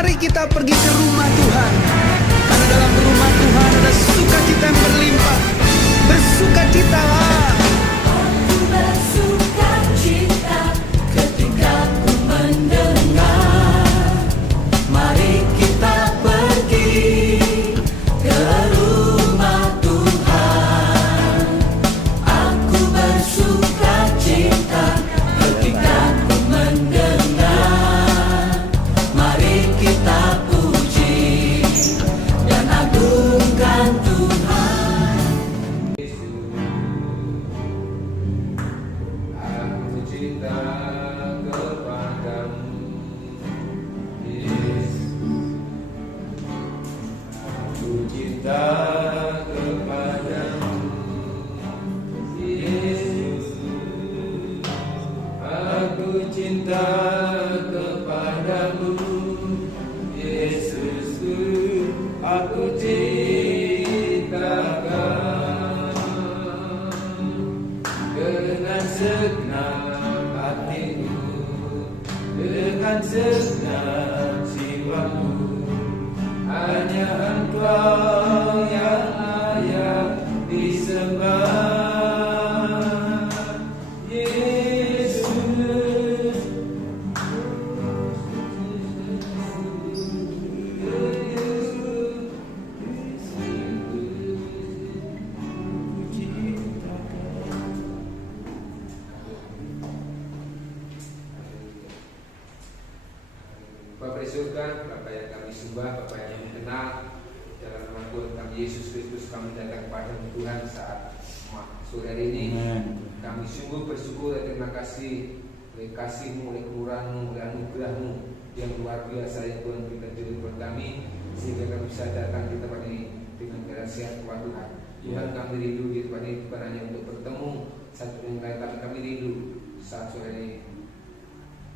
Mari kita pergi ke rumah Tuhan, karena dalam rumah Tuhan ada sukacita yang berlimpah. Bersukacitalah. Aku bersukacita ketika ku mendengar. Mari kita pergi ke rumah Tuhan. Aku bersukacita ketika ku mendengar. Mari kita puji dan agungkan Tuhan. Aku cinta kepadamu, Yesus. Aku cinta kepadamu, Yesus. Aku cinta kepadamu, Yesusku. Aku cintakan dengan segenap hatiku, dengan segenap jiwaku. Hanya Engkau yang layak disembah, Yesus. Bapak di surga, Bapak yang kami sembah, Bapak yang kami kenal, dalam nama Tuhan kami Yesus Kristus, kami datang kepada Tuhan saat sore hari ini. Kami sungguh bersyukur dan terima kasih oleh kasih-Mu, oleh kemurahan-Mu, oleh anugerah-Mu yang luar biasa yang Tuhan berikan di kepada kami, sehingga kami bisa datang di tempat ini dengan kerahasiaan kepada Tuhan. Tuhan, kami rindu di tempat ini bukan hanya untuk bertemu satu dengan lain, tapi kami rindu saat sore ini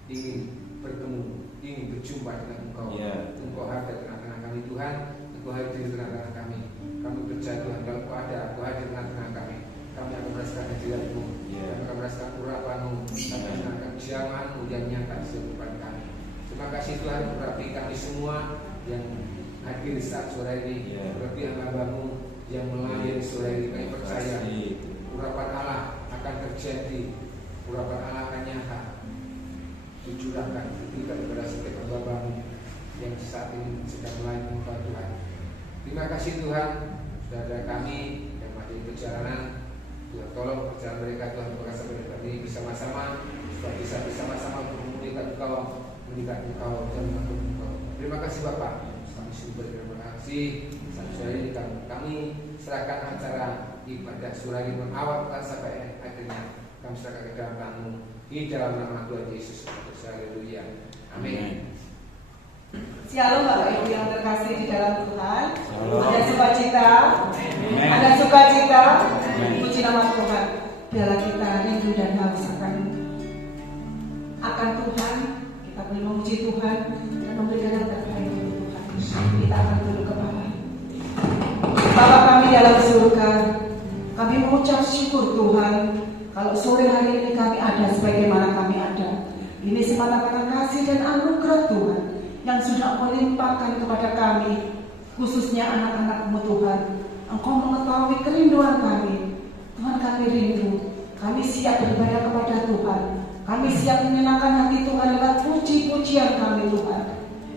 ingin bertemu, ingin berjumpa dengan Engkau. Engkau hadir di tengah-tengah kami Tuhan, Engkau hadir di tengah-tengah kami. Kami percaya Tuhan, kalau Engkau ada, Engkau hadir di tengah-tengah kami. Kami akan merasakan hadirat-Mu, kami akan merasakan urapan-Mu, kami akan merasakan jamahan-Mu yang nyata di depan kami. Terima kasih Tuhan, urapi kami semua yang hadir saat sore ini, urapi hamba-Mu yang melayani sore ini. Kami percaya urapan Allah akan terjadi, urapan Allah akan nyata, dicurahkan kepada setiap hamba-Mu yang saat ini sedang melayani Tuhan. Terima kasih Tuhan, saudara kami yang masih di perjalanan. Tuhan tolong perjalanan mereka, Tuhan berkasa mereka ini bersama-sama, supaya bisa bersama-sama untuk memuliakan Engkau, meningkat Engkau dan mengatur Engkau. Terima kasih Bapak, kami sungguh berterima kasih. Sore ini kami serahkan acara ibadah sore ini mengawal sampai akhirnya. Kami serahkan ke dalam tangan-Mu di dalam nama Tuhan Yesus. Haleluya. Amin. Shalom Bapak Ibu yang terkasih di dalam Tuhan. Shalom. Ada sukacita, Amen. ada sukacita. Amen. Puji nama Tuhan. Biarlah kita rindu dan haus akan Tuhan. Kita boleh memuji Tuhan dan memberikan yang terbaik untuk Tuhan. Kita akan tunduk kepala. Bapa kami dalam surga, kami mengucap syukur Tuhan. Kalau sore hari ini kami ada sebagaimana kami ada. Ini semata-mata kasih dan anugerah Tuhan yang sudah Engkau limpahkan kepada kami, khususnya anak-anak-Mu Tuhan. Engkau mengetahui kerinduan kami. Tuhan, kami rindu, kami siap beribadah kepada Tuhan. Kami siap menyenangkan hati Tuhan lewat puji-pujian kami Tuhan.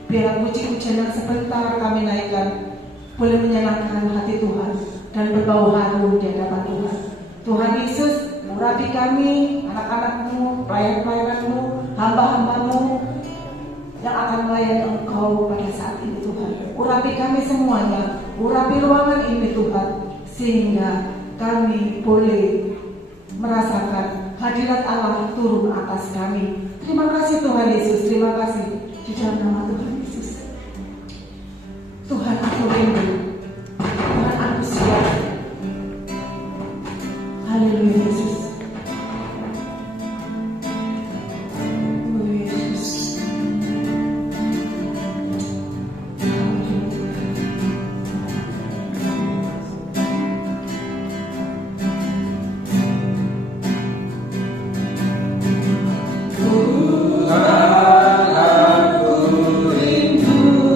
Biar puji-pujian yang sebentar kami naikkan boleh menyenangkan hati Tuhan dan berbau harum di hadapan Tuhan. Tuhan Yesus, urapi kami, anak-anak-Mu, pelayan-pelayan-Mu, hamba-hamba-Mu yang akan melayani Engkau pada saat ini Tuhan. Urapi kami semuanya, urapi ruangan ini Tuhan, sehingga kami boleh merasakan hadirat Allah turun atas kami. Terima kasih Tuhan Yesus, terima kasih di dalam nama Tuhan Yesus. Tuhan, aku rindu, Tuhan, aku siap. Haleluya Yesus. Tuhan, aku rindu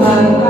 Tuhan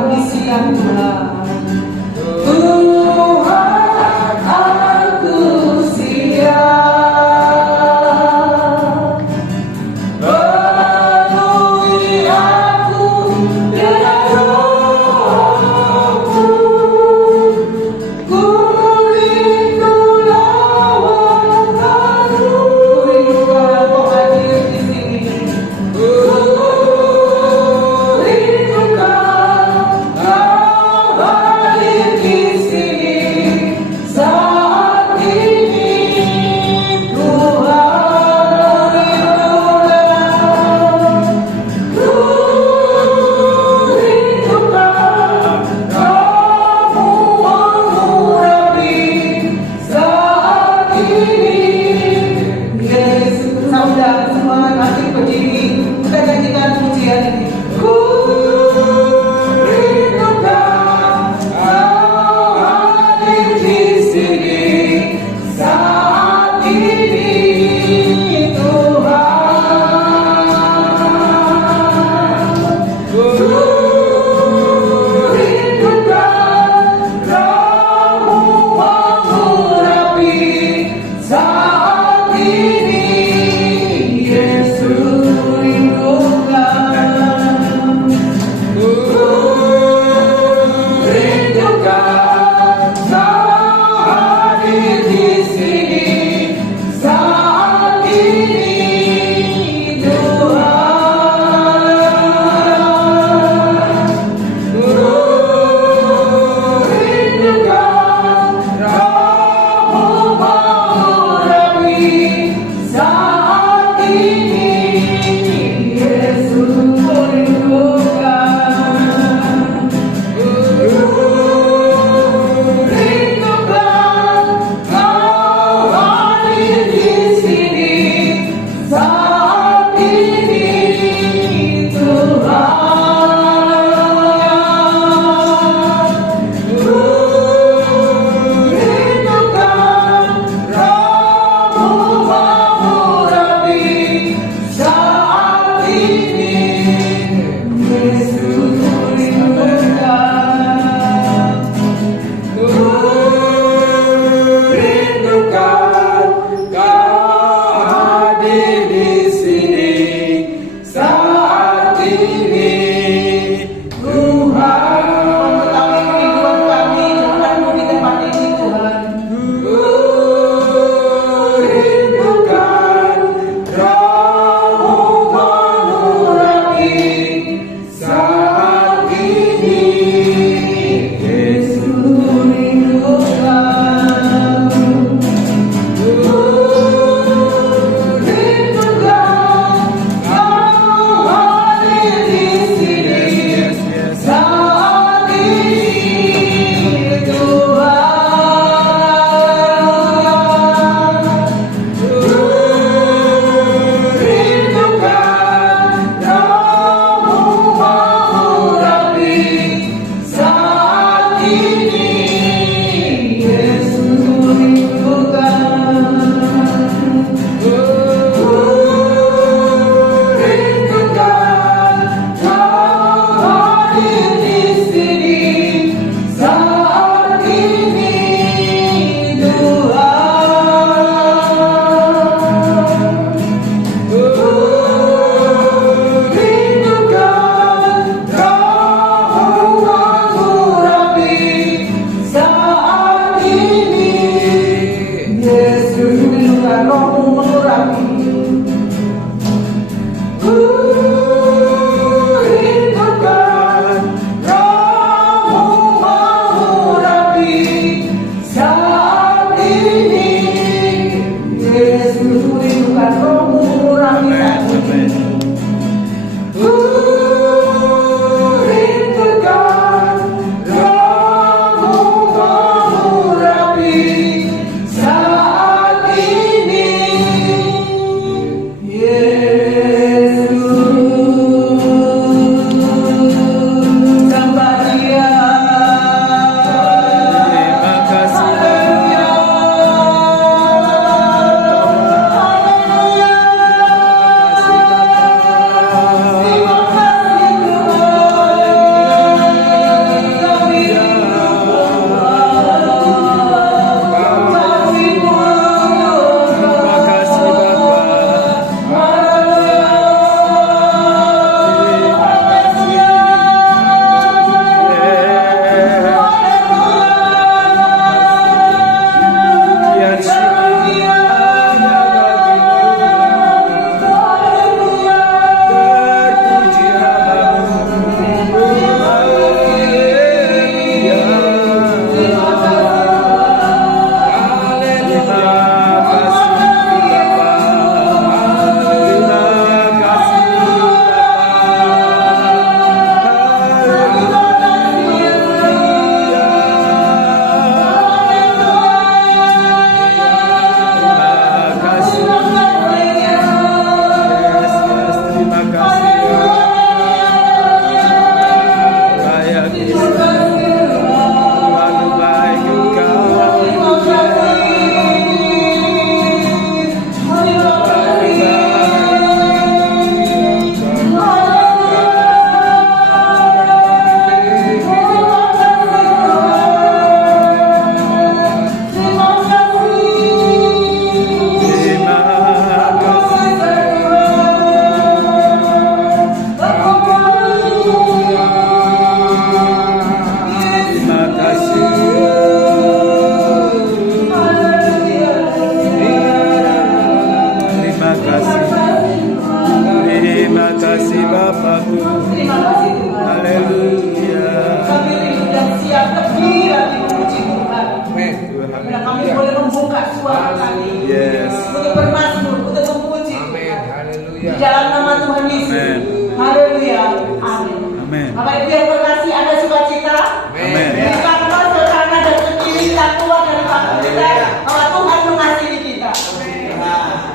membuka suara kami Yes. untuk bermasmur, untuk memuji Amin. Tuhan. Haleluya. Di dalam nama Tuhan Yesus. Amin. Haleluya. Amin. Amin. Bapak Ibu yang terkasih, ada sukacita. Amin. Di kantor, saudara dan kekiri, kita keluar dari kantor kita, bahwa Tuhan mengasihi kita.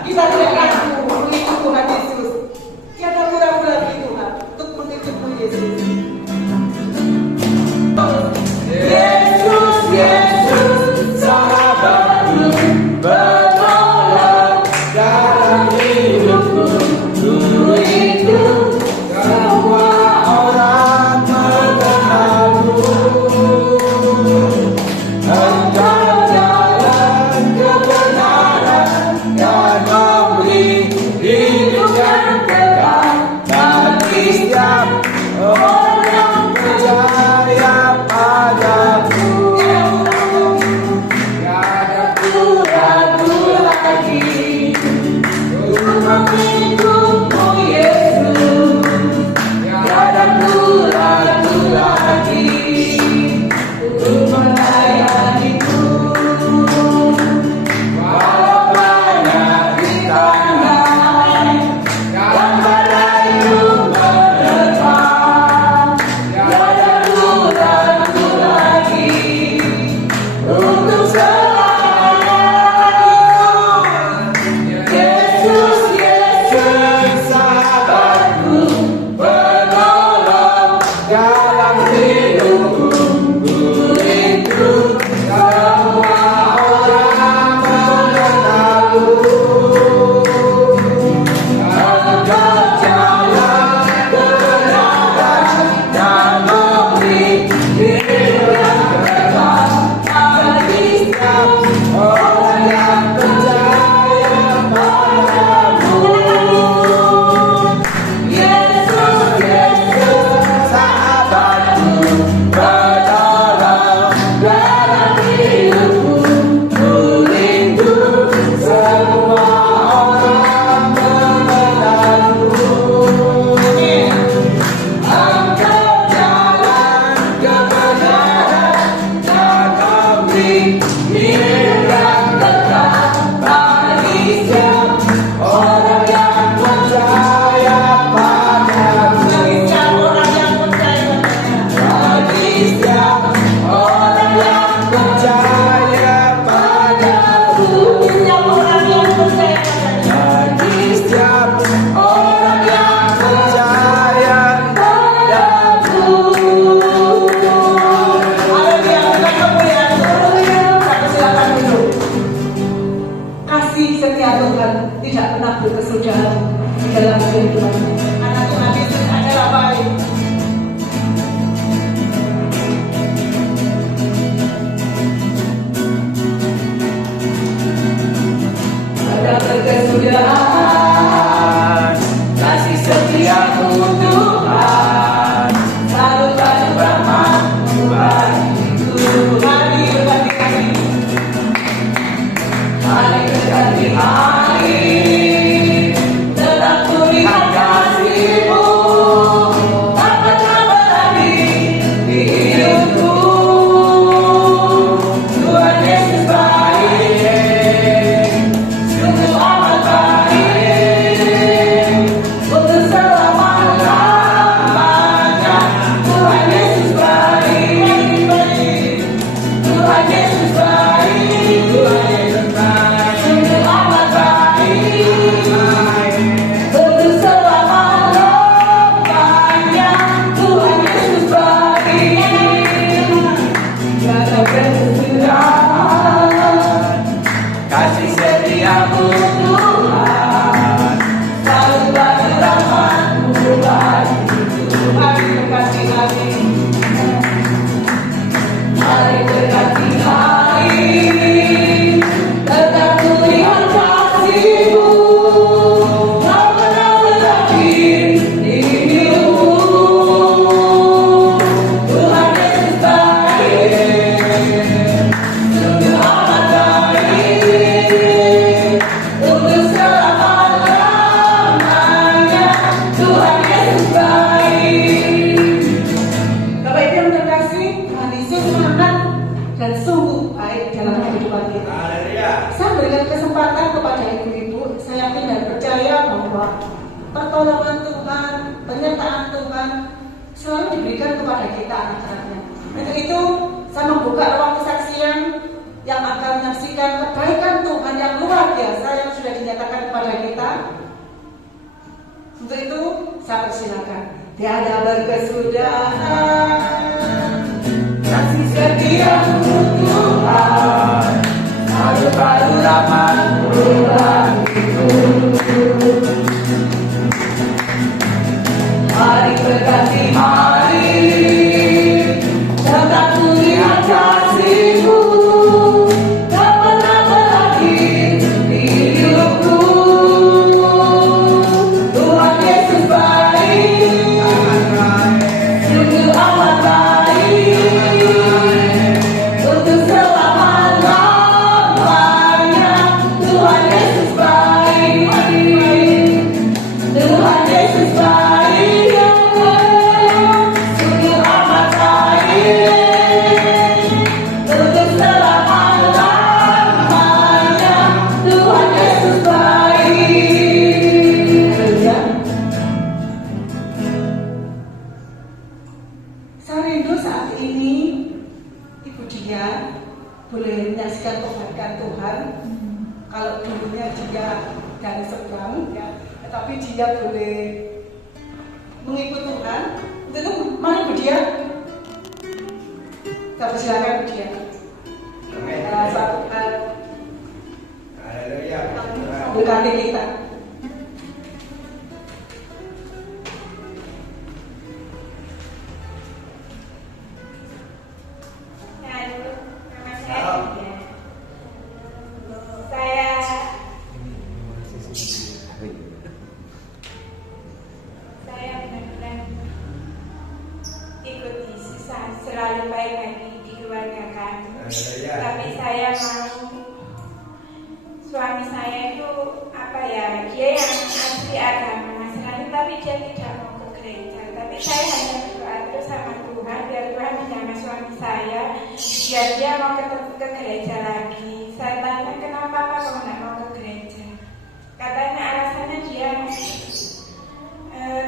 Kita tidak ragu mengikut Tuhan Yesus. Tiada ragu lagi Tuhan untuk mengikut Yesus. Yesus, Yesus, sahabatku, penolong dalam hidupku. Dulu itu semua orang mengenalmu. Engkau jalan kebenaran dan memberi hidup yang kekal bagi setiap orang yang percaya padamu. Tiada ragu lagi untuk mengikutmu Yesus. Tiada ragu lagi untuk melayanimu. Walau banyak rintangan dan badaimu menerpa, tiada ragu lagi untuk selamanya. Yesus, Yesus, sahabatku, penolong dalam hidupku. Rindu semua orang mengenalmu. Engkau jalan kebenaran dan memberi hidup yang kekal bagi setiap orang yang percaya padamu. Yesus, Yesus, sahabatku, penolong dalam hidupku. Ku rindu semua orang mengenalmu. Engkau jalan kebenaran dan memberi hidup yang kekal bagi setiap orang yang percaya padamu. Bagi setiap orang yang percaya padamu. Bagi setiap orang yang percaya padamu. Kasih setia Tuhan tidak pernah berkesudahan di dalam kehidupan. Karena Tuhan Yesus adalah baik. Ada berkesudahan kasih setiamu Tuhan, selalu kau bermampu bagiku. Mari berganti kaki, mari berganti hari, tetap ku lihat kasih-Mu. Tak pernah berhenti di hidupku. Tuhan Yesus baik, sungguh amat baik, untuk selama-lamanya. Tuhan Yesus baik, Tuhan Yesus baik, Tuhan Yesus baik, sungguh amat baik, untuk selama-lamanya. Tuhan Yesus baik, tiada berkesudahan kasih setiamu Tuhan, selalu bagi rahmat-Mu bagiku. Mari berganti hari, mari berganti hari, tetap ku lihat kasih-Mu. Tak pernah berhenti di hidupku. Tuhan Yesus baik, sungguh amat baik, untuk selama-lamanya. Tuhan Yesus baik. Bapak Ibu yang terkasih, Tuhan Yesus sangat dan sungguh baik dalam kehidupan kita. Saya berikan kesempatan kepada ibu-ibu. Saya yakin dan percaya bahwa pertolongan Tuhan, penyertaan Tuhan selalu diberikan kepada kita anak-anaknya. Untuk itu saya membuka ruang kesaksian yang akan menyaksikan kebaikan Tuhan yang luar biasa yang sudah dinyatakan kepada kita. Untuk itu saya persilakan. Tiada berkesudahan kasih setiamu Tuhan, selalu baru dapat berbagi. Hari berganti hari, tetap ku lihat kasih-Mu, tak pernah berakhir di hidupku. Tuhan Yesus baik, sungguh amat baik, untuk selama-lamanya. Tuhan Yesus baik, Tuhan Yesus baik, sungguh amat baik, untuk selama-lamanya. Tuhan Yesus baik. Haleluya. Saya rindu saat ini Ibu Dia boleh menyaksikan kebaikan Tuhan. Kalau dulunya dia dari seberang, ya, tetapi dia boleh mengikut Tuhan. Untuk itu, mari Ibu Dia. Kita persilakan Ibu Dia. Satu hal berkati kita. Saya benar-benar ikut Yesus, selalu baik lagi di keluarga kami. Tapi saya mau suami saya itu dia yang asli agama Nasrani, tapi dia tidak mau ke gereja. Tapi saya hanya berdoa terus sama Tuhan biar Tuhan menjamah suami saya, biar dia mau ke gereja lagi. Saya tanya kenapa Pak kamu tidak mau ke gereja? Katanya alasannya dia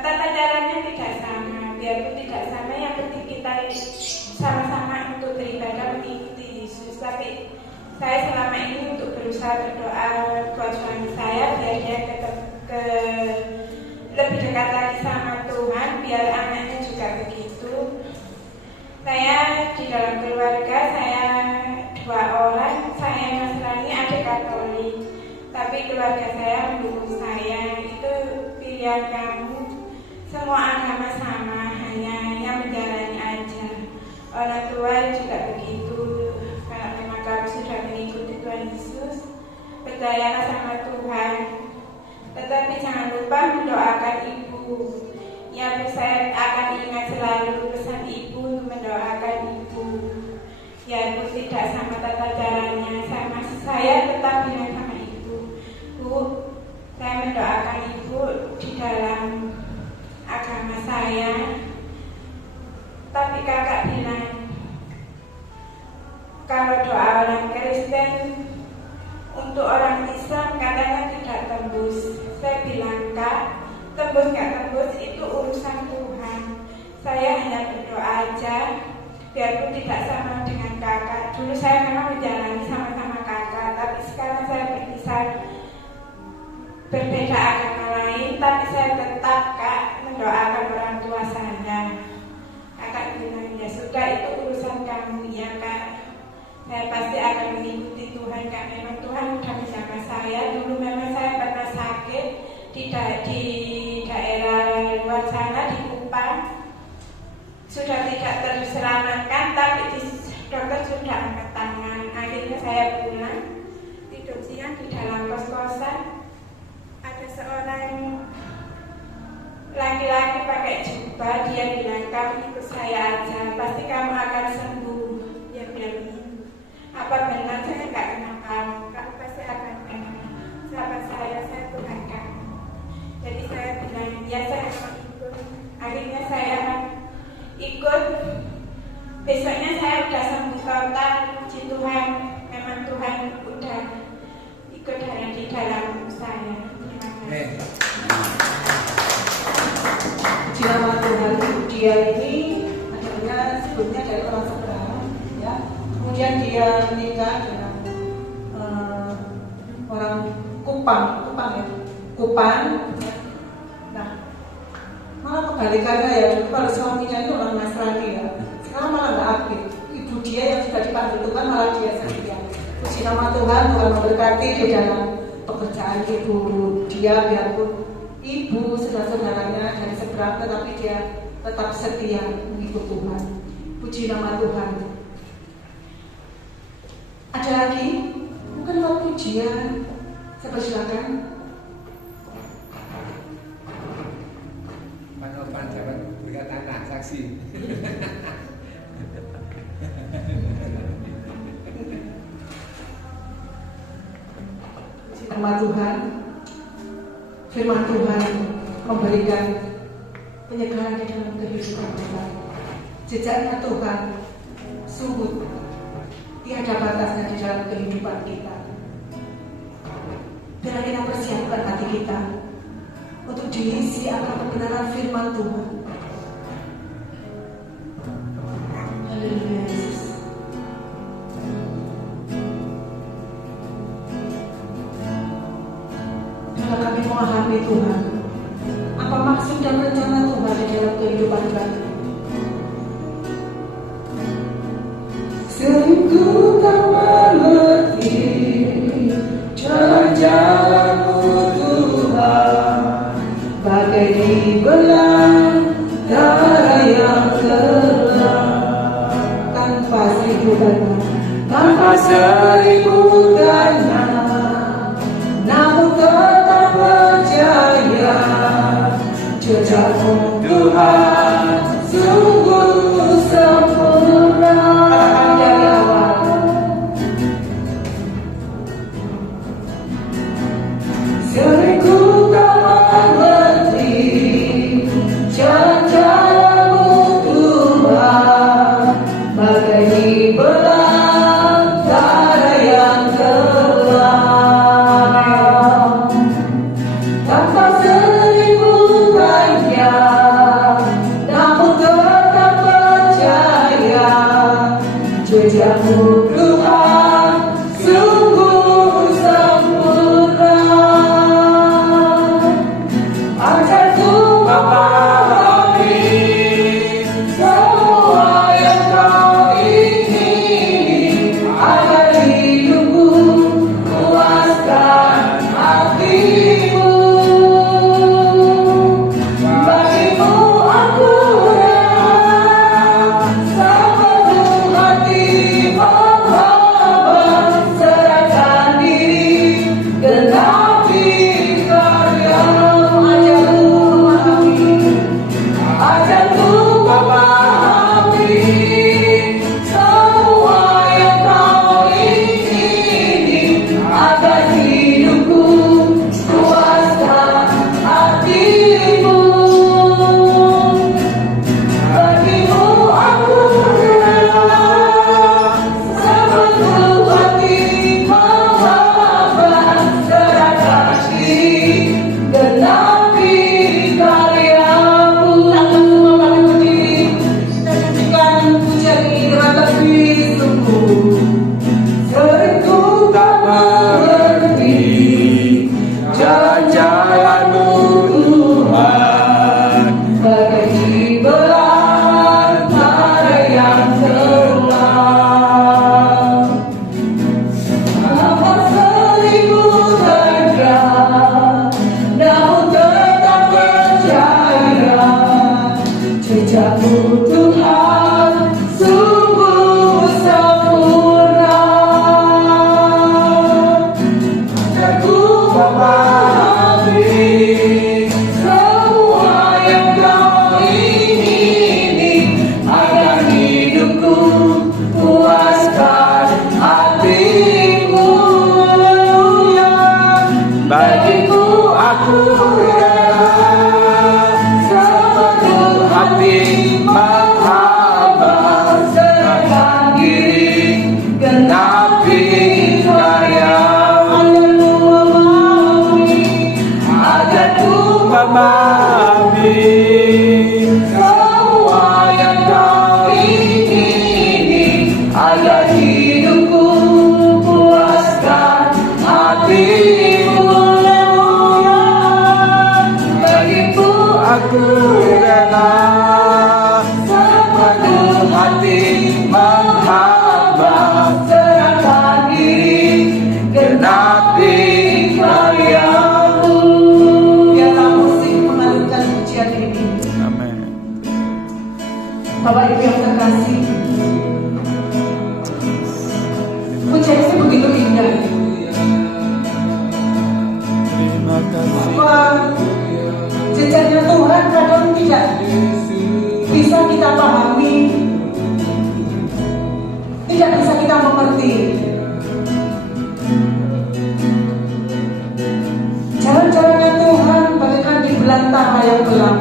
tata caranya tidak sama. Biarpun tidak sama, yang penting kita sama-sama untuk beribadah mengikuti Yesus. Tapi saya selama ini untuk berusaha berdoa buat suami saya biar dia tetap lebih dekat lagi sama Tuhan, biar anaknya juga begitu. Saya di dalam keluarga saya 2 orang, saya Nasrani, adik Katolik. Tapi keluarga saya mendukung saya. Itu pilihan kamu. Semua agama sama, hanya yang menjalani aja. Orang tua juga begitu. Kalau memang kamu sudah mengikuti Tuhan Yesus, percayalah sama Tuhan. Tetapi jangan lupa mendoakan ibu. Yang saya akan ingat selalu pesan ibu untuk mendoakan ibu. Ya, ibu tidak sama tata caranya, sama saya tetap bilang sama ibu, Bu, saya mendoakan ibu di dalam agama saya. Tapi kakak bilang, kalau doa orang Kristen untuk orang Islam katanya tidak tembus. Saya bilang, Kak, tembus gak tembus itu urusan Tuhan. Saya hanya berdoa aja, biarpun tidak sama dengan kakak. Dulu saya memang menjalani sama-sama kakak, tapi sekarang saya berpisah, berbeda agama lain, tapi saya tetap, Kak, mendoakan orang tua saya. Kakak bilang, ya sudah, itu urusan kamu, ya Kak. Saya pasti akan mengikuti Tuhan, Kak. Memang Tuhan sudah menjaga saya. Dulu memang saya pernah sakit di daerah luar sana, di Kupang. Sudah tidak terselamatkan, tapi dokter sudah angkat tangan. Akhirnya saya pulang, tidur siang di dalam kos-kosan. Ada seorang laki-laki pakai jubah, dia bilang, kamu ikut saya aja, pasti kamu akan sembuh. Dia bilang, apa benar saya nggak kenal kamu pasti akan kenal. Sahabat saya Tuhan kamu. Jadi saya bilang, ya saya mau ikut. Akhirnya saya ikut. Besoknya saya udah sembuh total, puji Tuhan. Memang Tuhan udah ikut ada di dalam saya. Terima kasih. Puji nama Tuhan. Dia ini adalah sebelumnya dari orang seberang, ya. Kemudian dia menikah dengan orang Kupang ya. Kupang. Ya. Nah, malah kebalikannya ya. Dulu kalau suaminya itu orang Nasrani ya. Sekarang malah nggak aktif. Ibu dia yang sudah dipanggil Tuhan malah dia setia. Puji nama Tuhan, Tuhan memberkati di dalam pekerjaan ibu dia, biarpun ibu saudara-saudaranya dari seberang, tetapi dia tetap setia mengikut Tuhan. Puji nama Tuhan. Ada lagi? Mungkin buat pujian. Saya persilakan. Pak Novan, sahabat berkata anak saksi. Nama Tuhan, firman Tuhan memberikan penyegaran di dalam kehidupan kita. Jejaknya Tuhan sungguh tiada batasnya di dalam kehidupan kita. Biar kita persiapkan hati kita untuk diisi akan kebenaran firman Tuhan. Haleluya Yesus. Bila kami memahami Tuhan, apa maksud dan rencana Tuhan di dalam kehidupan kami. Sering ku tak mengerti jalan-jalan-Mu Tuhan, bagai dibelah darah yang kelam, tanpa seribu dana, namun tetap percaya jejak-Mu Tuhan sungguh sempurna. Dari awal sering ku tak mengerti jalan-jalan-Mu Tuhan, bagai dibelah darah yang kelam, tanpa seribu tanya, namun tetap percaya jejak-Mu Tuhan sungguh sempurna. Ajarku memahami semua yang Kau ingini, agar hidupku puaskan hati-Mu. Bagi-Mu aku rela, sepenuh hati agar hidupku puaskan hatimu. Bagimu aku rela sepenuh hati menghamba, serahkan diri genapi karyamu. Biarlah musik mengalunkan pujian ini. Amin. Bapak Ibu yang terkasih, pujian ini begitu indah. Terima kasih. Bahwa jejaknya Tuhan kadang tidak bisa kita pahami, tidak bisa kita mengerti. Jalan-jalannya Tuhan bagaikan di belantara yang gelap.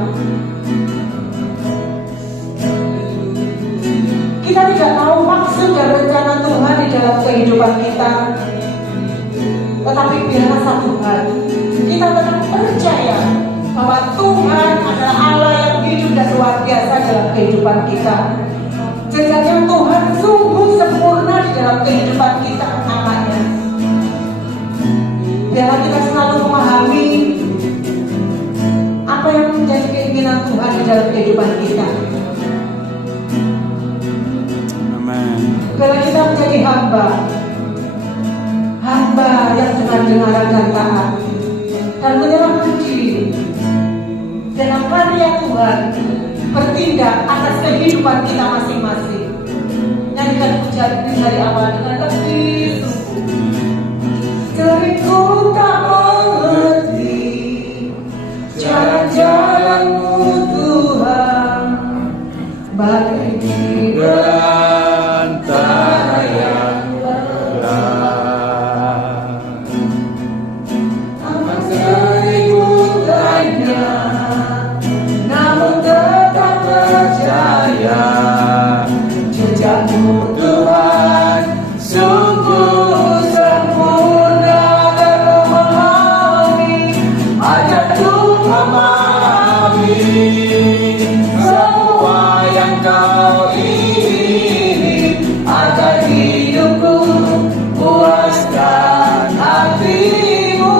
Kita tidak tahu maksud dan rencana Tuhan di dalam kehidupan kita. Tetapi biarlah satu hal, kita tetap percaya bahwa Tuhan adalah Allah yang hidup dan luar biasa dalam kehidupan kita. Jejaknya Tuhan sungguh sempurna di dalam kehidupan kita namanya. Biarlah kita selalu memahami apa yang menjadi keinginan Tuhan di dalam kehidupan kita. Amin. Biarlah kita menjadi hamba yang dengar-dengaran dan taat dan menyerahkan diri dalam karya Tuhan bertindak atas kehidupan kita masing-masing. Nyanyikan pujian ini dari awal dengan lebih sungguh. Diriku tak mengerti jalan-jalan-Mu Tuhan, bagai di Antara yang amat seribu tanya, namun tetap percaya jejak-Mu Tuhan sungguh sempurna dan memahami. Ajarku memahami semua yang Kau ingini, agar hidupku puaskan hatimu.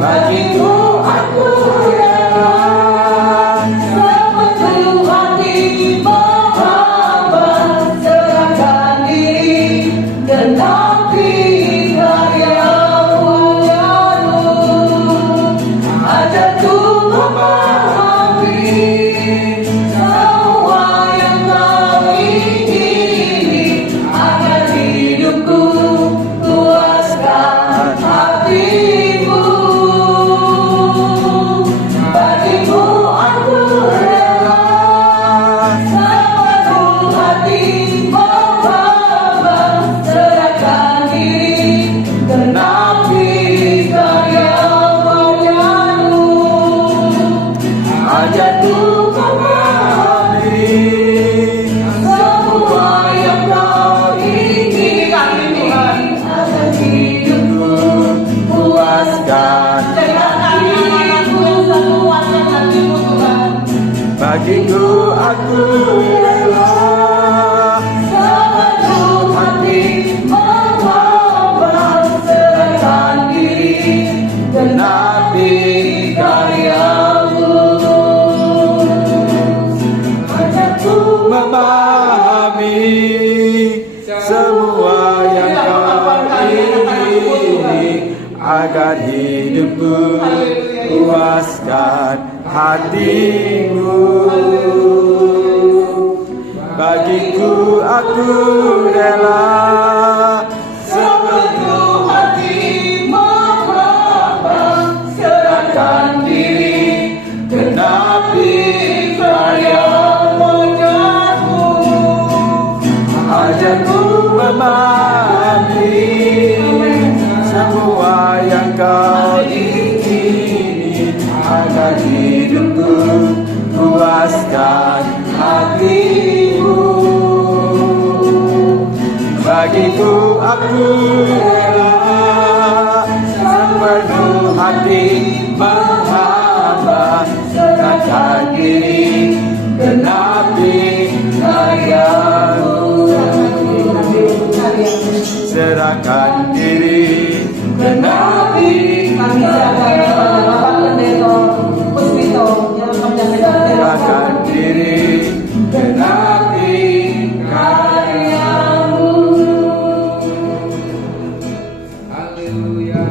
Bagimu aku rela sepenuh hati menghamba, serahkan diri genapi karya-Mu. Ajarku memahami semua yang Kau ingini, agar hidupku puaskan hatimu. Bagimu aku rela sepenuh hati menghamba, serahkan diri genapi karya-Mu. ajarku memahami semua yang Kau ingini, agar hidupku puaskan bagiku aku rela sepenuh hati menghamba, serahkan diri genapi karya-Mu. Ajarku memahami semua yang Kau ingini, agar hidupku puaskan hatimu. Bagiku aku rela sepenuh hati menghamba, serahkan diri genapi karya-Mu. Ajarku memahami semua yang Kau ingini, agar hidupku puaskan hatimu. Bagiku aku rela sepenuh hati menghamba, serahkan diri genapi karya serahkan diri genapi Kami serahkan kepada Bapak Pendeta Puspito yang menyampaikan serahkan diri genapi karyamu. Haleluya.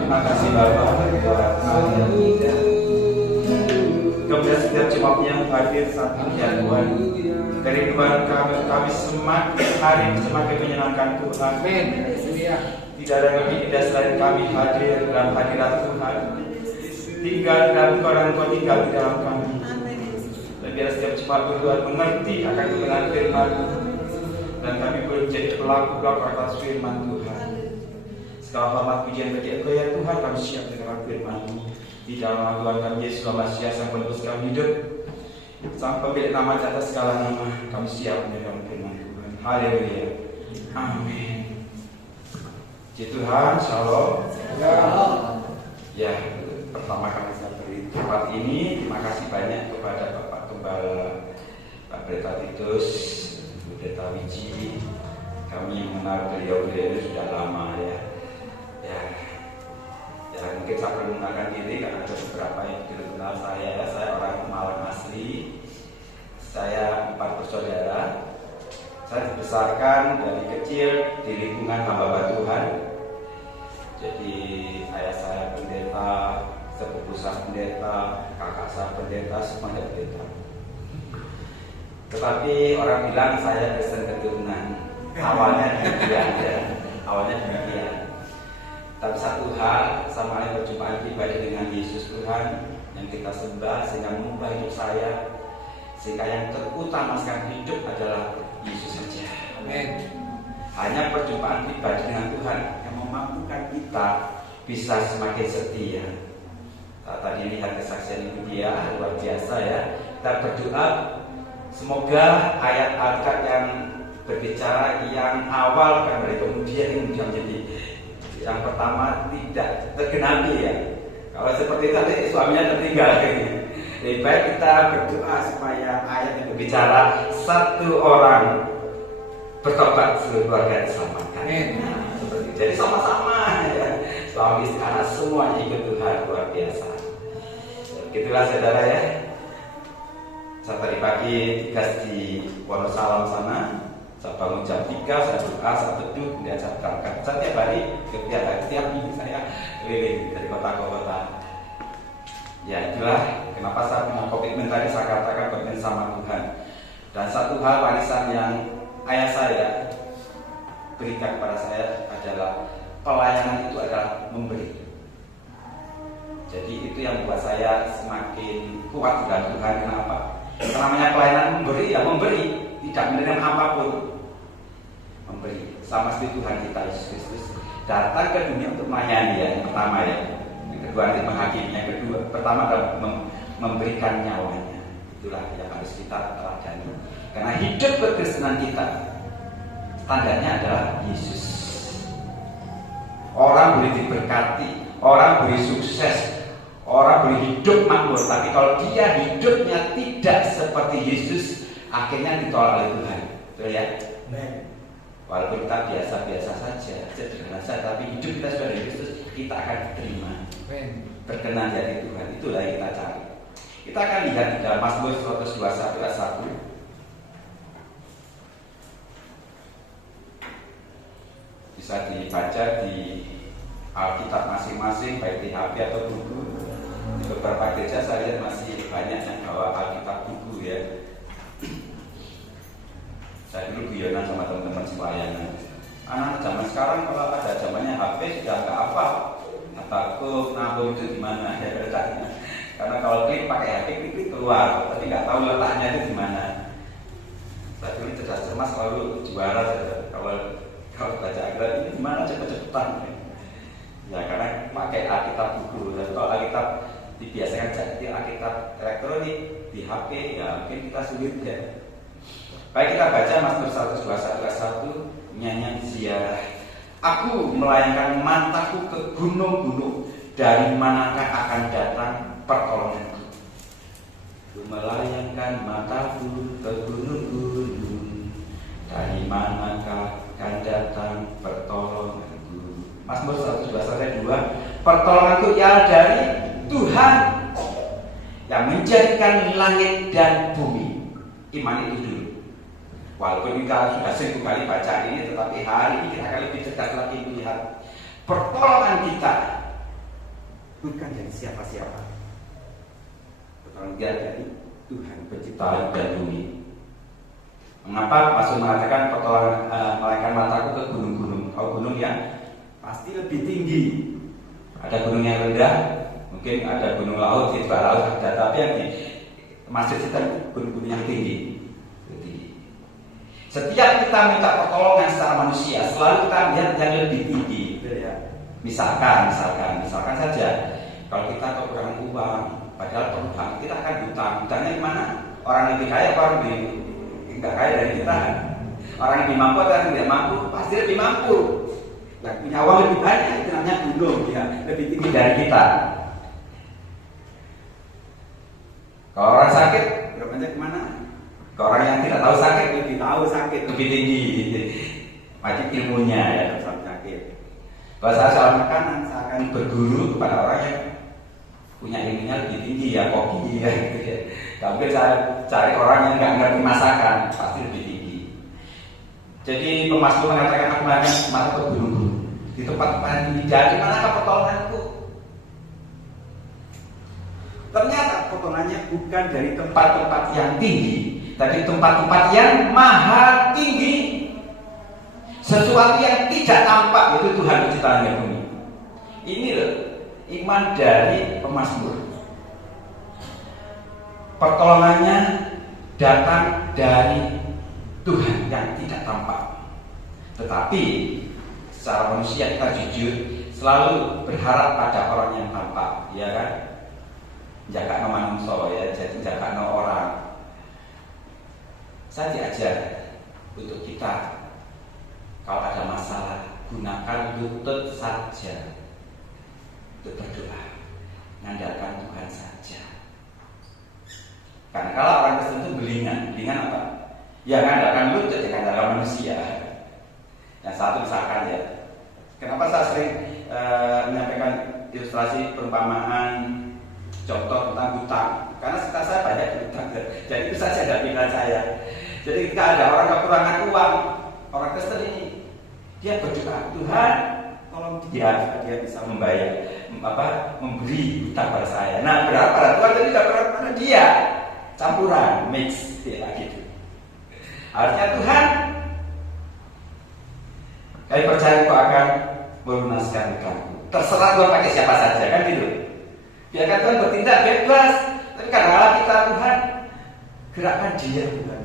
Terima kasih Bapak buat hal yang indah. Kemudian setiap jemaat yang hadir saat ini ya Tuhan, kerinduan kami semakin hari semakin menyenangkan Tuhan. Amin. Haleluya. Tidak ada yang lebih indah selain kami hadir dalam hadirat Tuhan. Tinggal dalam Engkau tinggal di dalam kami. Dan biar setiap jemaat Tuhan mengerti akan kebenaran firman, dan kami boleh menjadi pelaku-pelaku atas firman Tuhan. Segala hormat pujian bagi Engkau ya Tuhan, kami siap dengan firman-Mu. Di dalam Tuhan kami Yesus Masias yang menebus kami hidup, Sang pemilik nama di atas segala nama, kami siap menerima firman Tuhan. Haleluya. Amin. Puji Tuhan, shalom. Ya, pertama kali saya beri tempat ini, terima kasih banyak kepada Bapak Gembala, Pak Pendeta Titus, Bu Pendeta Wiji. Kami mengenal beliau ini sudah lama ya. Ya mungkin saya perlu mengenalkan diri karena ada beberapa yang tidak kenal saya. Saya orang Malang asli. Saya 4 bersaudara. Saya dibesarkan dari kecil di lingkungan hamba Tuhan. Jadi ayah saya pendeta, sepupu saya pendeta, kakak saya pendeta, semuanya pendeta. Tetapi orang bilang saya Kristen keturunan. Awalnya demikian ya. Awalnya demikian. Tapi satu hal, sama lain perjumpaan pribadi dengan Yesus Tuhan yang kita sembah sehingga mengubah hidup saya, sehingga yang terutama sekarang hidup adalah Yesus saja. Amin. Hanya perjumpaan pribadi dengan Tuhan yang memampukan kita bisa semakin setia. Tadi lihat kesaksian Ibu Dia luar biasa ya. Kita berdoa semoga ayat Alkitab yang berbicara yang awal kan dari kemudian menjadi yang pertama tidak tergenapi ya. Kalau seperti tadi suaminya tertinggal kayaknya. Lebih baik kita berdoa supaya ayat yang berbicara satu orang bertobat seluruh keluarga diselamatkan. Nah, seperti jadi sama-sama ya. Suami istri anak semuanya ikut Tuhan luar biasa. Begitulah saudara ya. Saya tadi pagi tugas di Wonosalam sana. Saya bangun jam 3, saya doa, saya teduh, kemudian saya berangkat. Saya tiap hari, setiap minggu saya keliling dari kota ke kota. Ya itulah kenapa saya punya komitmen tadi saya katakan komitmen sama Tuhan. Dan satu hal warisan yang ayah saya berikan kepada saya adalah pelayanan itu adalah memberi. Jadi itu yang buat saya semakin kuat dalam Tuhan. Kenapa? Karena namanya pelayanan memberi ya memberi, tidak menerima apapun. Memberi sama seperti Tuhan kita Yesus Kristus datang ke dunia untuk melayani ya, yang pertama ya, yang kedua nanti menghakimi, yang kedua pertama adalah memberikan nyawanya. Itulah yang harus kita teladani karena hidup kekristenan kita tandanya adalah Yesus. Orang boleh diberkati, orang boleh sukses, orang boleh hidup makmur, tapi kalau dia hidupnya tidak seperti Yesus akhirnya ditolak oleh Tuhan. Betul ya? Walaupun kita biasa-biasa saja, sederhana saja, tapi hidup kita sudah dari Kristus, kita akan diterima, berkenan dari Tuhan. Itulah yang kita cari. Kita akan lihat di dalam Mazmur 121 ayat 1. Bisa dibaca di Alkitab masing-masing, baik di HP atau buku. Di beberapa gereja saya lihat masih banyak yang bawa Alkitab buku ya. Saya dulu guyonan sama teman-teman pelayanan. Anak zaman sekarang kalau ada zamannya HP sudah nggak apa. Takut nabung itu di mana ya letaknya. Karena kalau klik pakai HP klik keluar, tapi nggak tahu letaknya itu di mana. Saya dulu cerdas cermas selalu juara saja. Kalau baca Alkitab ini di mana cepet-cepetan. Ya karena pakai Alkitab buku. Dan kalau Alkitab dibiasakan jadi Alkitab elektronik di HP ya mungkin kita sulit ya. Baik kita baca Mazmur 121 ayat 1 nyanyian ziarah. Aku melayangkan mataku ke gunung-gunung, dari manakah akan datang pertolonganku? Aku melayangkan mataku ke gunung-gunung, dari manakah akan datang pertolonganku? berasal dari Tuhan yang menjadikan langit dan bumi. Iman itu dulu. Walaupun kita sudah 1000 kali baca ini, tetapi hari ini kita akan lebih dekat lagi melihat pertolongan kita bukan dari siapa-siapa. Pertolongan kita dari Tuhan pencipta langit dan bumi. Mengapa Rasul mengatakan pertolongan melangkahkan mataku ke gunung-gunung? Kalau gunung yang pasti lebih tinggi. Ada gunung yang rendah, mungkin ada gunung laut, di bawah laut ada, tapi yang masuk kita gunung-gunung yang tinggi. Setiap kita minta pertolongan secara manusia, selalu kita lihat yang lebih tinggi, gitu ya. Misalkan saja, kalau kita kekurangan uang, padahal perlu banget, kita akan hutang. Hutangnya di mana? Orang lebih kaya, orang lebih nggak kaya dari kita. Orang lebih mampu atau yang tidak mampu, pasti lebih mampu. Yang punya uang lebih banyak, itu namanya gunung, ya, lebih tinggi dari kita. Kalau orang sakit, berobatnya kemana? Kalau orang yang tidak tahu sakit, lebih tahu sakit, lebih tinggi. Wajib ilmunya ya tentang sakit. Kalau saya soal makanan, saya akan berguru kepada orang yang punya ilmunya lebih tinggi ya, koki ya, gitu ya. Gak mungkin saya cari orang yang nggak ngerti masakan, pasti lebih tinggi. Jadi pemazmur mengatakan aku makan mata ke gunung-gunung di tempat-tempat yang tinggi. Jadi manakah pertolonganku? Ternyata pertolongannya bukan dari tempat-tempat yang tinggi, tapi tempat-tempat yang maha tinggi. Sesuatu yang tidak tampak itu Tuhan pencipta langit dan bumi. Ini loh iman dari pemazmur. Pertolongannya datang dari Tuhan yang tidak tampak. Tetapi secara manusia kita jujur selalu berharap pada orang yang tampak, ya kan? Jaga manusia ya, jadi jaga orang. Saya diajar untuk kita kalau ada masalah gunakan lutut saja untuk berdoa, mengandalkan Tuhan saja. Karena kalau orang Kristen itu belingan apa? Ya mengandalkan lutut, ya mengandalkan manusia. Yang satu misalkan ya, kenapa saya sering menyampaikan ilustrasi perumpamaan contoh tentang hutang? Karena sekitar saya banyak hutang, jadi itu saja ada pilihan saya. Jadi ketika ada orang kekurangan uang, orang Kristen ini dia berdoa, Tuhan tolong dia bisa membayar, memberi hutang pada saya. Nah berapa pada Tuhan, jadi tidak berapa pada dia, campuran, mix, ya gitu. Artinya Tuhan, kami percaya Kau akan melunaskan hutangku. Terserah Tuhan pakai siapa saja, kan gitu. Biarkan Tuhan bertindak bebas. Tapi kadang-kadang kita Tuhan gerakkan dia, Tuhan.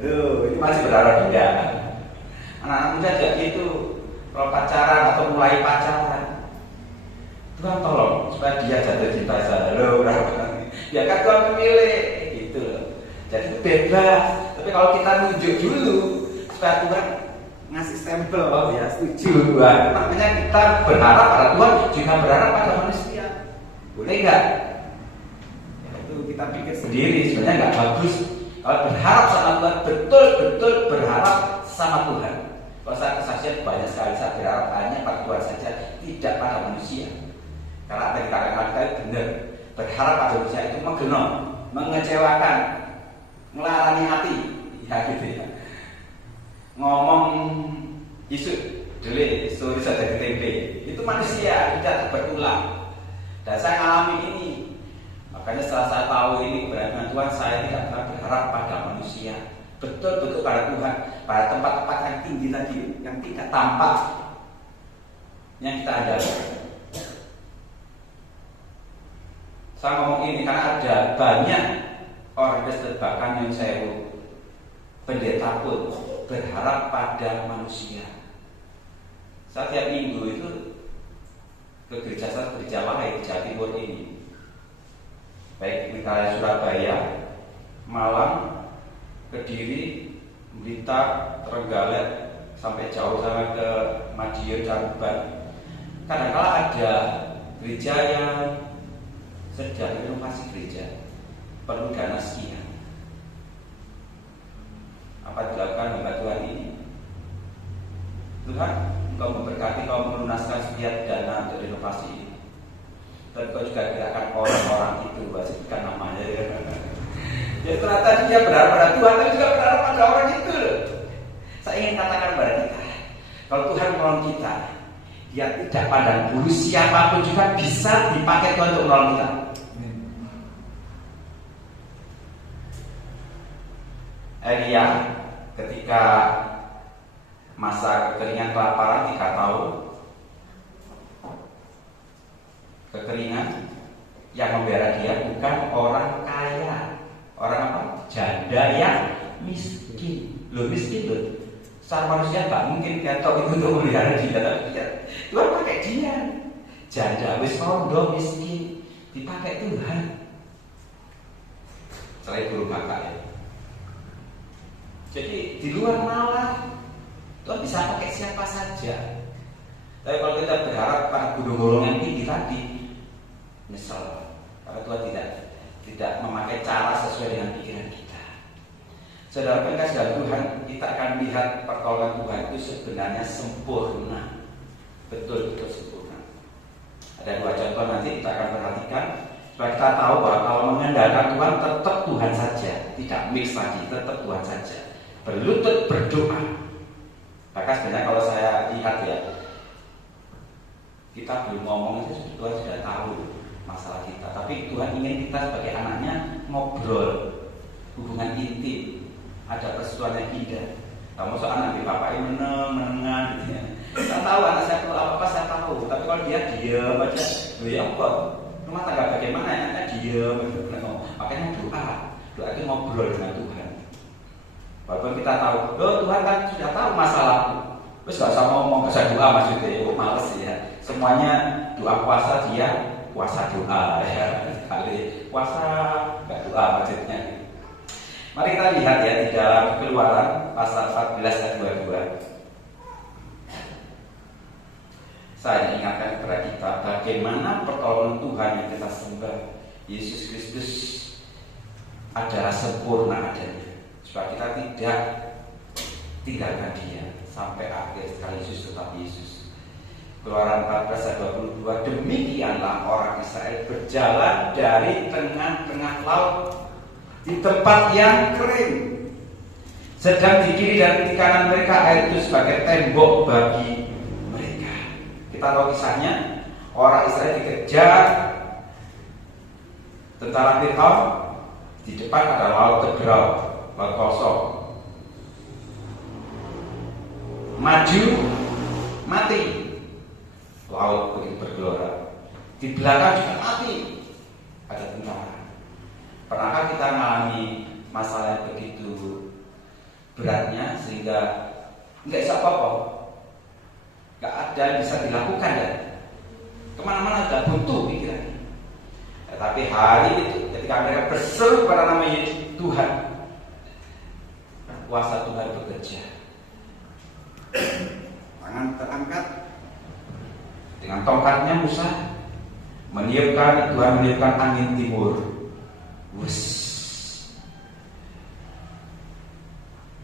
Ini masih berharap dia. Anak-anak muda juga gitu. Kalau pacaran atau mulai pacaran, Tuhan tolong supaya dia jatuh cinta saya. Biarkan Tuhan memilih, gitu loh. Jadi bebas. Tapi kalau kita nunjuk dulu supaya Tuhan ngasih stempel, ya setuju. Namanya kita berharap pada Tuhan, juga berharap pada manusia. Boleh nggak? Kita pikir sendiri, sebenarnya nggak bagus. Kalau berharap sama Tuhan, betul-betul berharap sama Tuhan. Kalau saya kesaksian banyak sekali, saya berharap hanya pada Tuhan saja, tidak pada manusia. Karena apa yang kita katakan benar, berharap pada manusia itu menggenong, mengecewakan, melarani hati, ya gitu ya. Ngomong isu, dele, sorry saja di tempe, itu manusia, tidak berulang. Dan saya alami ini. Makanya setelah saya tahu ini keberadaan Tuhan, saya tidak pernah berharap pada manusia, betul-betul pada Tuhan, pada tempat-tempat yang tinggi tadi, yang tidak tampak, yang kita hadapi. Saya ngomong ini karena ada banyak orang Kristen, bahkan yang saya pendeta pun berharap pada manusia. Saya tiap minggu itu ke gereja Lahir di Jawa Timur ini, baik wilayah Surabaya, Malang, Kediri, Blitar, Trenggalek, sampai jauh sampai ke Madiun, Caruban. Kadang-kala ada gereja yang sedang renovasi gereja, perlu dana sekian. Apa dilakukan hamba Tuhan ini? Tuhan, Engkau memberkati, Engkau melunaskan setiap dana untuk renovasi ini. Dan kau juga kirakan orang-orang itu, sebutkan namanya. Jadi ternyata dia berharap pada Tuhan, tapi juga berharap pada orang itu. Saya ingin katakan pada kita, kalau Tuhan menolong kita, dia tidak pandang bulu, siapapun juga bisa dipakai Tuhan untuk menolong kita. Elia ketika masa kekeringan, kelaparan 3 tahun, kekeringan, yang membela dia bukan orang kaya, orang apa? Janda yang miskin. Loh, miskin loh. Secara manusia nggak mungkin ketok itu untuk memelihara dia, tapi Tuhan pakai dia. Janda wis rondo miskin dipakai Tuhan. Selain guru kakak ya. Jadi di luar nalar Tuhan bisa pakai siapa saja. Tapi kalau kita berharap pada gunung-gunung yang tinggi tadi, misal karena Tuhan tidak memakai cara sesuai dengan pikiran kita. Saudara pengasih dalam Tuhan, kita akan lihat pertolongan Tuhan itu sebenarnya sempurna, betul-betul sempurna. Ada 2 contoh nanti kita akan perhatikan supaya kita tahu bahwa kalau mengandalkan Tuhan tetap Tuhan saja, tidak mix lagi, tetap Tuhan saja. Berlutut berdoa. Maka sebenarnya kalau saya lihat ya, kita belum ngomong itu Tuhan sudah tahu masalah kita, tapi Tuhan ingin kita sebagai anaknya ngobrol, hubungan intim, ada persetujuan yang indah. Kamu soal anak di bapak ini menengan gitu ya. Saya tahu anak saya perlu apa saya tahu, tapi kalau dia diam aja, ya kok rumah tangga bagaimana anaknya diam, makanya doa itu ngobrol dengan Tuhan. Walaupun kita tahu, Tuhan kan sudah tahu masalahku, terus gak usah ngomong, gak usah doa maksudnya, males ya. Semuanya doa puasa dia puasa doa ya, kali puasa gak doa maksudnya. Mari kita lihat ya di dalam Keluaran pasal 14 ayat 22. Saya ingatkan kepada kita bagaimana pertolongan Tuhan yang kita sembah, Yesus Kristus adalah sempurna adanya, supaya kita tidak tinggalkan Dia sampai akhir sekali. Yesus tetap Yesus. Keluaran 14 ayat 22, demikianlah orang Israel berjalan dari tengah-tengah laut di tempat yang kering, sedang di kiri dan di kanan mereka air itu sebagai tembok bagi mereka. Kita tahu kisahnya, orang Israel dikejar tentara Firaun, di depan ada laut Teberau, laut kosong, maju mati, laut begitu bergelora, di belakang juga mati, ada tentara. Pernahkah kita mengalami masalah yang begitu beratnya sehingga nggak bisa apa-apa, nggak ada yang bisa dilakukan ya, kemana-mana sudah buntu pikirannya. Tapi hari itu ketika mereka berseru pada nama Tuhan, kuasa Tuhan bekerja. Tangan terangkat, dengan tongkatnya Musa meniupkan, Tuhan meniupkan angin timur. Wus.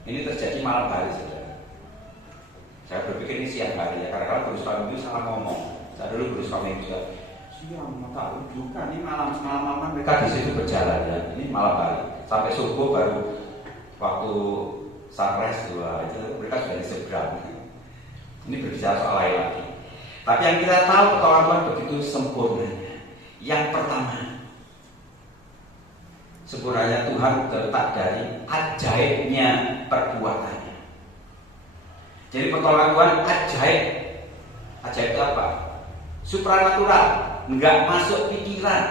Ini terjadi malam hari, saudara. Saya berpikir ini siang hari ya, karena kalau guru suami itu salah ngomong. Saya dulu guru suami juga siang, mau tahu juga ini malam mereka di situ berjalan ya. Ini malam hari sampai subuh baru waktu sunrise itu mereka sudah di seberang. Ini berbicara soal lain lagi. Tapi yang kita tahu pertolongan Tuhan begitu sempurnanya. Yang pertama, sempurnanya Tuhan terletak dari ajaibnya perbuatannya. Jadi pertolongan Tuhan ajaib. Ajaib itu apa? Supranatural, nggak masuk pikiran,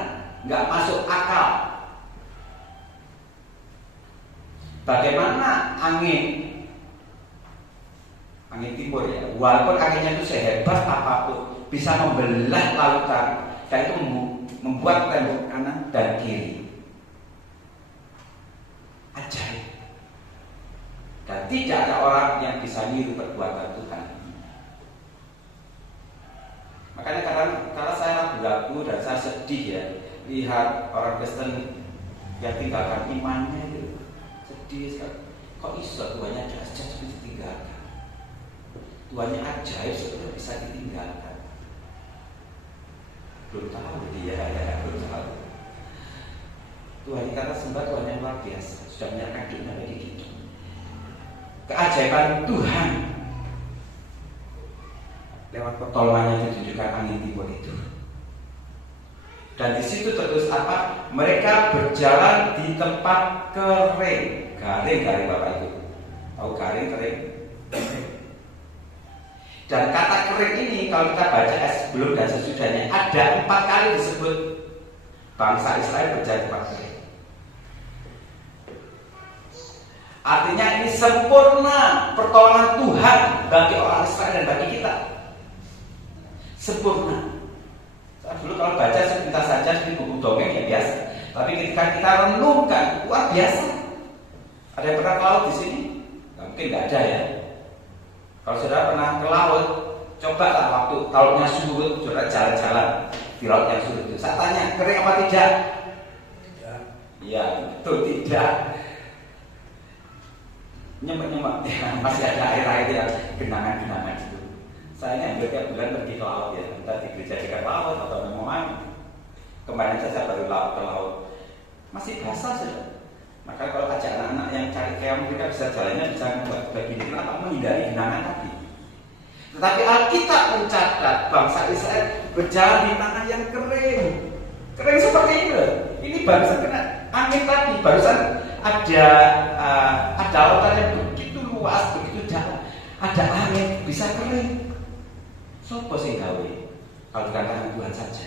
nggak masuk akal. Bagaimana angin timur ya, walaupun anginnya itu sehebat apapun bisa membelah lautan, dan itu membuat tembok kanan dan kiri. Ajaib. Dan tidak ada orang yang bisa niru perbuatan Tuhan. Makanya karena saya ragu-ragu dan saya sedih ya lihat orang Kristen yang tinggalkan imannya itu, sedih sekali. Kok iso Tuhannya dahsyat bisa ditinggalkan? Tuhannya ajaib sudah bisa ditinggalkan. Belum tahu dia, ya, belum tahu. Tuhan kita sembah Tuhan yang luar biasa, sudah menyerahkan hidupnya bagi kita. Keajaiban Tuhan lewat pertolongannya ditunjukkan angin timur itu. Dan di situ terus apa? Mereka berjalan di tempat kering. Garing Bapak Ibu. Tahu garing? Dan kata kering ini kalau kita baca sebelum dan sesudahnya ada 4 kali disebut bangsa Israel berjalan di tempat kering. Artinya ini sempurna pertolongan Tuhan bagi orang Israel dan bagi kita. Sempurna. Dulu kalau baca sepintas saja di buku dongeng ya biasa. Tapi ketika kita renungkan, luar biasa. Ada yang pernah ke laut di sini? Nah, mungkin nggak ada ya. Kalau saudara pernah ke laut, cobalah waktu lautnya surut, saudara jalan-jalan di laut yang surut itu. Saya tanya, kering apa tidak? Tidak. Iya, betul tidak. Nyemek-nyemek, ya, masih ada air-air yang genangan-genangan itu. Saya hampir tiap bulan pergi ke laut ya, entah di gereja dekat laut atau memang kemarin saja baru ke laut, masih basah saja. Maka kalau ajak anak-anak yang cari keong, mereka bisa jalannya bisa membuat begini, kenapa menghindari genangan tadi. Tetapi Alkitab mencatat bangsa Israel berjalan di tanah yang kering, kering seperti itu. Ini barusan kena angin tadi, barusan ada lautan yang begitu luas, begitu dalam, ada angin bisa kering. Sopo sing gawe? Kalau dikatakan Tuhan saja.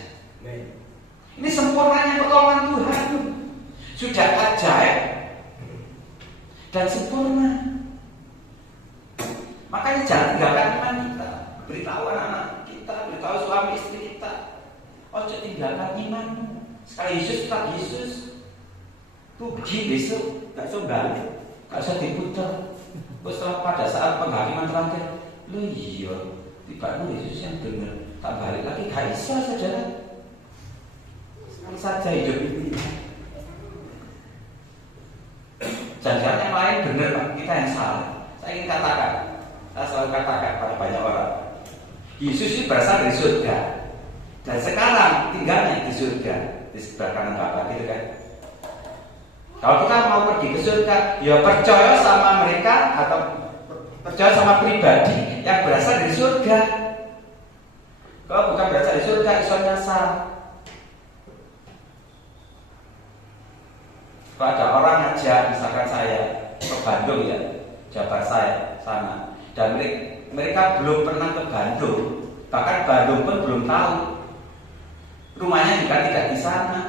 Ini sempurnanya pertolongan Tuhan. Sudah ajaib dan sempurna. Makanya jangan tinggalkan iman kita. Beritahu anak-anak kita, beritahu suami istri kita. Ojo tinggalkan iman. Sekali Yesus tetap Yesus. Tuh pergi besok, gak usah balik, gak usah diputar. Setelah pada saat penghakiman terakhir, lo iya. Tiba-tiba Yesus yang benar, tak balik lagi, gak bisa saudara. Sekali saja hidup ini. Jangan yang lain benar, kita yang salah. Saya ingin katakan, saya selalu katakan pada banyak orang, Yesus itu berasal dari surga, dan sekarang tinggalnya di surga, di sebelah kanan Bapa, gitu kan? Kalau kita mau pergi ke surga, ya percaya sama mereka atau percaya sama pribadi yang berasal dari surga. Kalau bukan berasal dari surga, iso nyasar. Kalau ada orang ngajak, misalkan saya ke Bandung ya, Jabar saya sana, dan mereka belum pernah ke Bandung, bahkan Bandung pun belum tahu, rumahnya juga tidak di sana.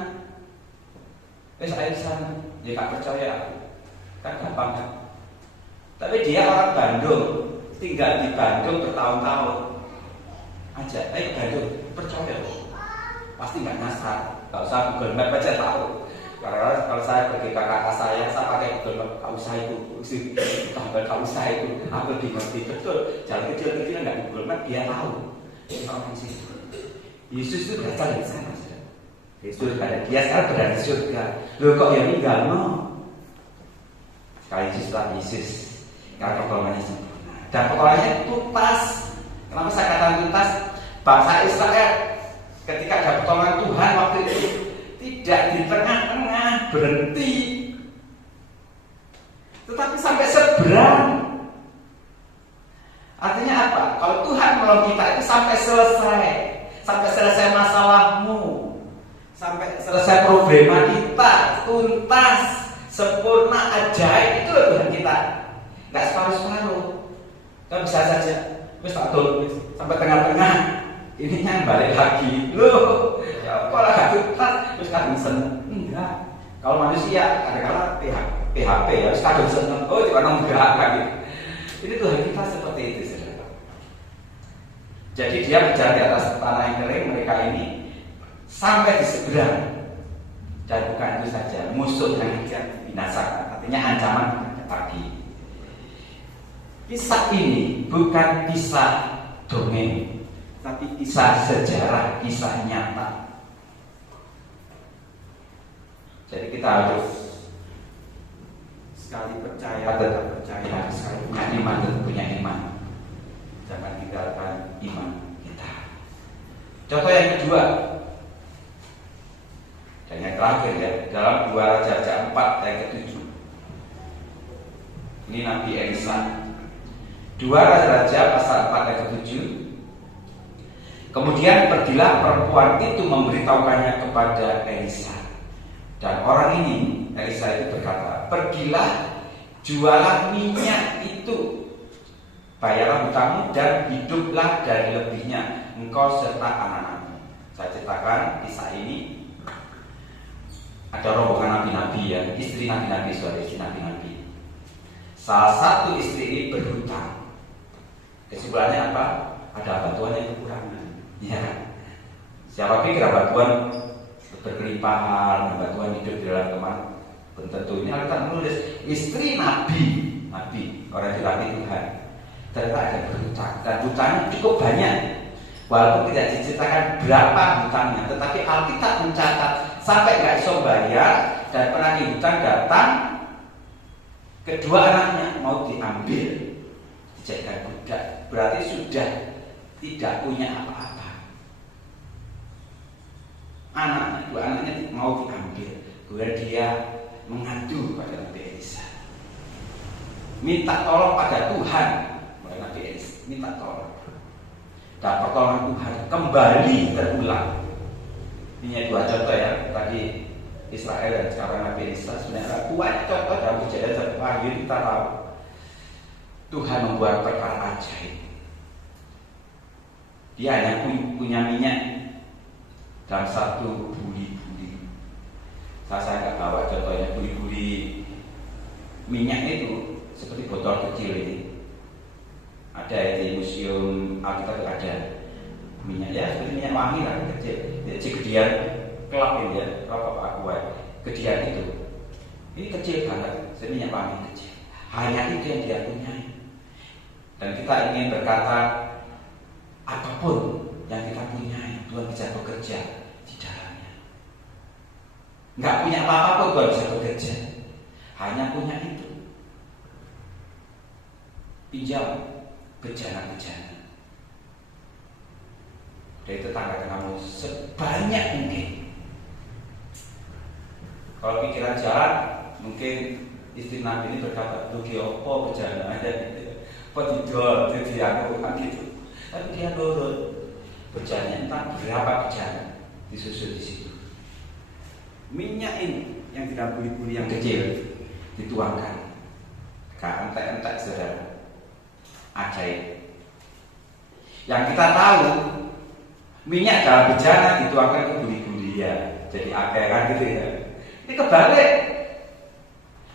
Saya di sana, dia gak percaya aku, kan gampang kan? Tapi dia orang Bandung, tinggal di Bandung bertahun-tahun. Ajak, ayo Bandung, percaya pasti nggak nyasar, nggak usah Google Map aja tahu. Karena kalau saya pergi ke kakak saya pakai Google Map, nggak usah itu, nggak usah itu, aku lebih ngerti betul. Jalan kecil-kecil nggak di Google Map, dia tahu. Orang situ, Yesus itu berasal dari sana. Yesus ada dia sekarang berada di surga. Loh kok yang meninggal no? Sekali setelah Yesus, karena pertolongannya sempurna dan pertolongannya tuntas. Kenapa saya katakan tuntas? Bangsa Israel ketika ada pertolongan Tuhan waktu itu tidak di tengah-tengah berhenti, tetapi sampai seberang. Artinya apa? Kalau Tuhan menolong kita itu sampai selesai masalahmu, sampai selesai problema kita, tuntas, sempurna, ajaib. Itu loh Tuhan kita. Nggak separuh-separuh. Kan bisa saja wis tak dol sampai tengah-tengah, ininya balik lagi. Loh, ya kalau gak tuntas terus kadang seneng. Enggak. Kalau manusia kadang-kadang PHP ya, harus kadang seneng. Oh, cuma enggak lagi. Ini Tuhan kita seperti itu, saudara. Jadi dia berjalan di atas tanah yang kering, mereka ini sampai di seberang. Dan bukan itu saja, musuh yang binasakan, artinya ancaman pagi. Kisah ini bukan kisah dongeng, tapi kisah sejarah, kisah nyata. Jadi kita harus sekali percaya, tetap percaya, sekali punya iman, tetap punya iman. Jangan tinggalkan iman kita. Contoh yang kedua, 2 Raja-Raja pasal 4 ayat 7. Kemudian pergilah perempuan itu memberitahukannya kepada Elisa. Dan orang ini, Elisa itu berkata, pergilah, jualah minyak itu, bayarlah hutangmu dan hiduplah dari lebihnya, engkau serta anak-anakmu. Saya ceritakan kisah ini. Ada rombongan nabi-nabi ya, istri nabi-nabi, istri nabi-nabi. Salah satu istri ini berhutang. Kesimpulannya apa? Ada bantuan yang kekurangan. Ya, siapa pikir bantuan berkelimpahan, bantuan hidup di dalam teman? Belum tentu. Ini Alkitab menulis istri nabi, orang dilatih Tuhan. Ternyata ada berhutang dan hutangnya cukup banyak. Walaupun tidak diceritakan berapa hutangnya, tetapi Alkitab mencatat sampai nggak iso bayar dan penagih hutang datang, kedua anaknya mau diambil, dijadikan budak. Berarti sudah tidak punya apa-apa. Dua anaknya mau diambil. Kemudian dia mengadu pada Nabi Elisa, minta tolong pada Tuhan. Nabi Elisa minta tolong, dan pertolongan Tuhan kembali terulang. Ini 2 contoh ya, tadi Israel dan sekarang Nabi Elisa. Sebenarnya banyak contoh dalam Kejadian Wahyu kita tahu Tuhan membuat perkara ajaib. Dia hanya punya minyak dalam satu buli-buli. Saya nggak bawa contohnya buli-buli minyak itu seperti botol kecil ini. Ada di museum Alkitab ada minyak ya seperti minyak wangi lah kecil. Jadi kedian kelap ini ya, kelap aqua. Kedian itu. Ini kecil banget, minyak wangi kecil. Hanya itu yang dia punya. Dan kita ingin berkata apapun yang kita punya, Tuhan bisa bekerja di dalamnya. Nggak punya apa-apa pun Tuhan bisa bekerja. Hanya punya itu. Pinjam bejana-bejana dari tetangga kamu sebanyak mungkin. Kalau pikiran jalan, mungkin istri Nabi ini berkata, "Dugi opo bejana aja gitu, apa didol, jadi aku kan gitu." Tapi dia nurut. Bejananya entah berapa bejana disusul di situ. Minyak ini yang tidak buli-buli yang kecil dituangkan. Gak entek-entek saudara. Ajaib. Yang kita tahu minyak dalam bejana dituangkan ke buli-buli ya. Jadi akhirnya gitu ya. Ini kebalik.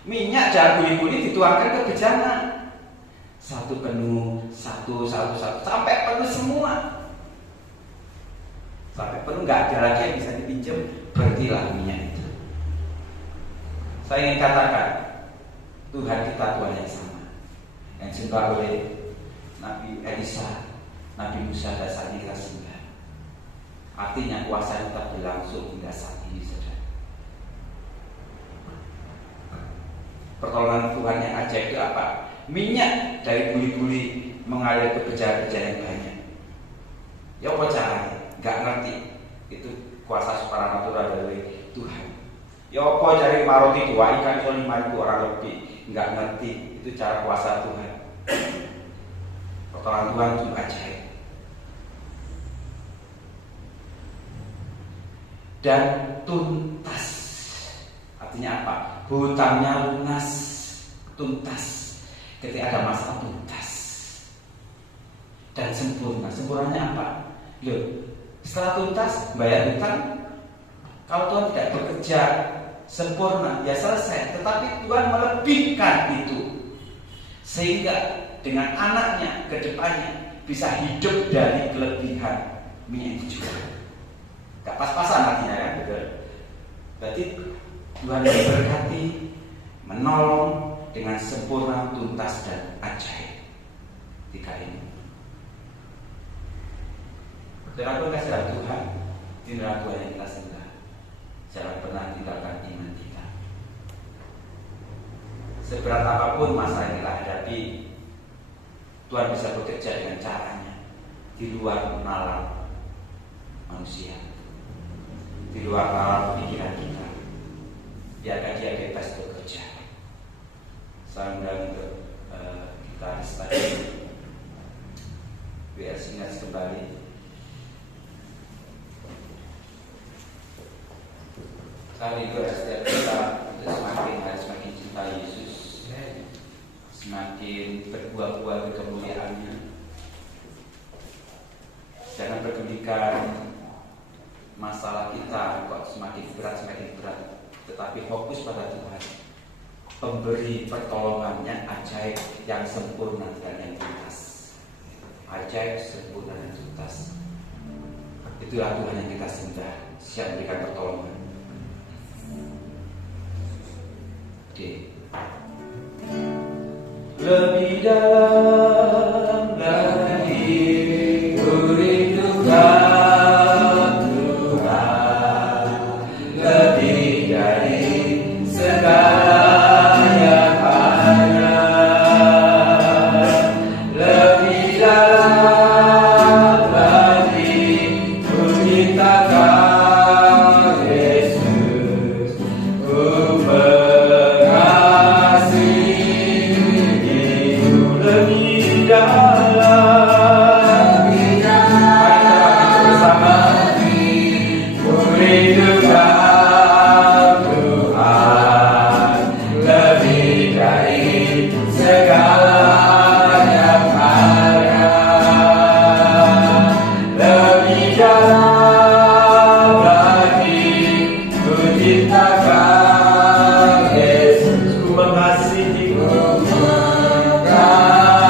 Minyak dalam buli-buli dituangkan ke bejana. Satu penuh, satu sampai penuh semua. Sampai penuh nggak ada lagi yang bisa dipinjam, berhentilah minyak itu. Saya ingin katakan Tuhan kita Tuhan yang sama, yang disembah oleh Nabi Elisa, Nabi Musa dan saat ini kita sembah. Artinya kuasa tetap berlangsung hingga saat ini saudara. Pertolongan Tuhan yang ajaib itu apa? Minyak dari buli-buli mengalir ke bejana-bejana yang banyak. Ya apa caranya? Gak ngerti. Itu kuasa supranatural dari Tuhan. Ya apa cari maroti 2 ikan itu 5.000 orang lebih. Gak ngerti. Itu cara kuasa Tuhan. Pertolongan Tuhan itu ajaib. Dan tuntas. Artinya apa? Hutangnya lunas, tuntas. Ketika ada masalah tuntas dan sempurna. Sempurnanya apa? Loh, setelah tuntas bayar hutang, kalau Tuhan tidak bekerja sempurna, ya selesai. Tetapi Tuhan melebihkan itu, sehingga dengan anaknya ke depannya bisa hidup dari kelebihan minyak itu juga. Gak pas-pasan artinya kan, betul. Berarti Tuhan memberkati, menolong dengan sempurna, tuntas dan ajaib. 3 ini. Saudara pun kasih dalam Tuhan, inilah Tuhan yang kita sembah. Jangan pernah tinggalkan iman kita. Seberat apapun masalah yang kita hadapi, Tuhan bisa bekerja dengan caranya di luar nalar manusia, di luar nalar pikiran kita. Biarkan Dia bebas bekerja. Saya undang untuk kita tadi next kembali. Kami setiap kita semakin hari semakin cinta Yesus, semakin berbuah-buah kemuliaannya. Jangan pedulikan masalah kita kok semakin berat, tetapi fokus pada Tuhan, pemberi pertolongannya ajaib yang sempurna dan yang tuntas. Ajaib, sempurna dan tuntas. Itulah Tuhan yang kita sembah, siap memberikan pertolongan. Oke. Lebih dalam lagi ku rindukan Tuhan, lebih dari segala yang ada, lebih dalam lagi ku cintakan Yesus, ku mengasihimu lebih dalam, bersama ku rindukan Tuhan, lebih dari segala yang ada, lebih dalam lagi ku cintakan Yesus, ku mengasihimu,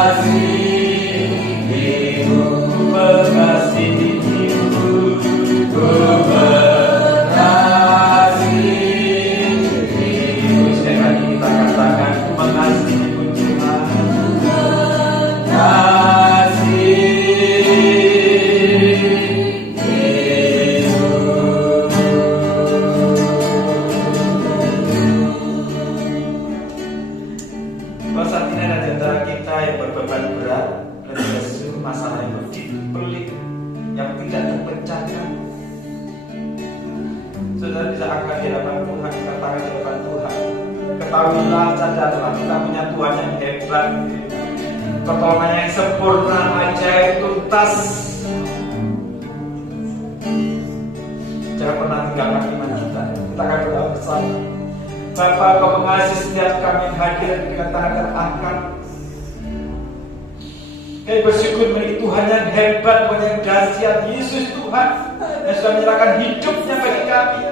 mengasihimu, ku mengasihimu, ku mengasihimu. Sekali lagi kita katakan, ku mengasihimu Tuhan, Kalau saat ini ada di antara kita yang berbeban berat dan lesu, masalah yang begitu pelik, yang tidak terpecahkan, saudara bisa angkat di hadapan Tuhan, katakan di hadapan Tuhan, ketahuilah, catatlah, kita punya Tuhan yang hebat, pertolongannya yang sempurna, ajaib, tuntas. Jangan pernah tinggalkan iman kita. Kita akan berdoa bersama. Bapa, Kau mengasihi setiap kami yang hadir dengan tangan terangkat. Kami bersyukur memiliki Tuhan yang hebat, Tuhan yang dahsyat, Yesus Tuhan yang sudah menyerahkan hidupnya bagi kami.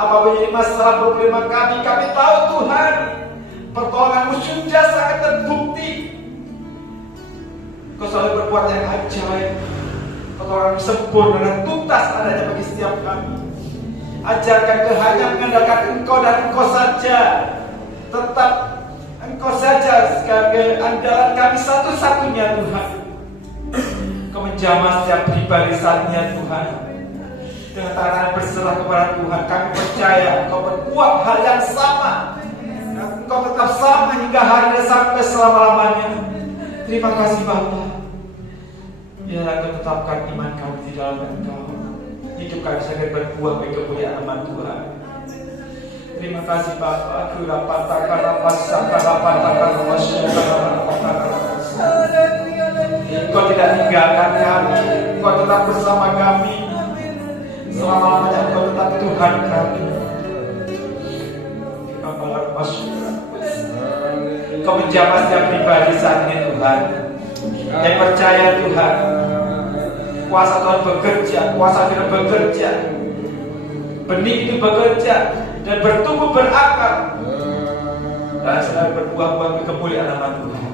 Apapun jadi masalah problema kami tahu Tuhan, pertolongan-Mu sudah sangat terbukti. Kau selalu berbuat yang ajaib, pertolongan sempurna dan tuntas adanya bagi setiap kami. Ajarkan kami hanya mengandalkan Engkau dan Engkau saja. Tetap Engkau saja sebagai andalan kami satu-satunya Tuhan. Kau menjamah setiap pribadi saatnya Tuhan. Dengan tangan berserah kepada Tuhan, kami percaya Engkau berbuat hal yang sama. Engkau tetap sama hingga hari dan sampai selama-lamanya. Terima kasih Bapa. Biarlah Kau tetapkan iman kami di dalam Engkau. Hidup kami sangat berbuah bagi kemuliaan nama Tuhan. Terima kasih Bapa. Engkau tidak tinggalkan kami. Engkau tetap bersama kami. Selama-lamanya Engkau tetap Tuhan kami. Engkau menjamah setiap pribadi saat ini Tuhan. Yang percaya Tuhan, kuasa Tuhan bekerja, kuasa Tuhan bekerja, benih itu bekerja dan bertumbuh berakar dan sedang berbuah-buah kemuliaan nama Tuhan.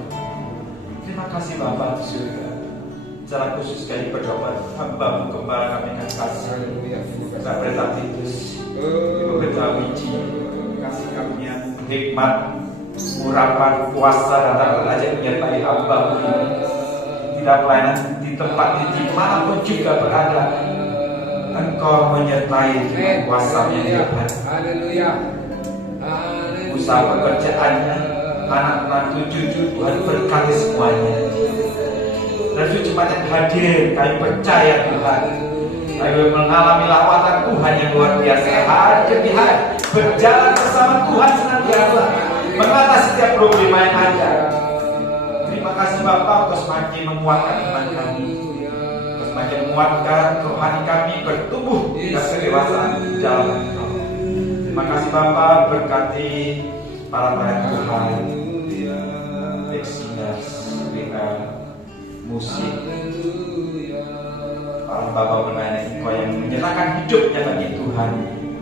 Terima kasih Bapa di surga. Secara khusus kami berdoa, hamba-Mu kembali kami akan kasih Pendeta Titus, Ibu Pendeta Wiji, kasih karunia hikmat, urapan, kuasa dan tangan aja menyertai hamba-Mu ini. Tidak pelayanan di tempat di manapun juga berada, Engkau menyertai kuasa yang hebat. Usaha pekerjaannya, anak menantu cucu Tuhan berkati semuanya. Dan jemaat yang hadir, kami percaya Tuhan, kami mengalami lawatan Tuhan yang luar biasa. Hadir di hari, berjalan bersama Tuhan senantiasa, mengatasi setiap problema yang ada. Terima kasih Bapak untuk semakin menguatkan iman kami. semakin menguatkan rohani kami bertumbuh dan kedewasaan di dalam Engkau. Terima kasih Bapa, berkati para pelayan Tuhan, back singers, WR, musik, para Bapa bermain Engkau yang menyenangkan hidupnya bagi Tuhan.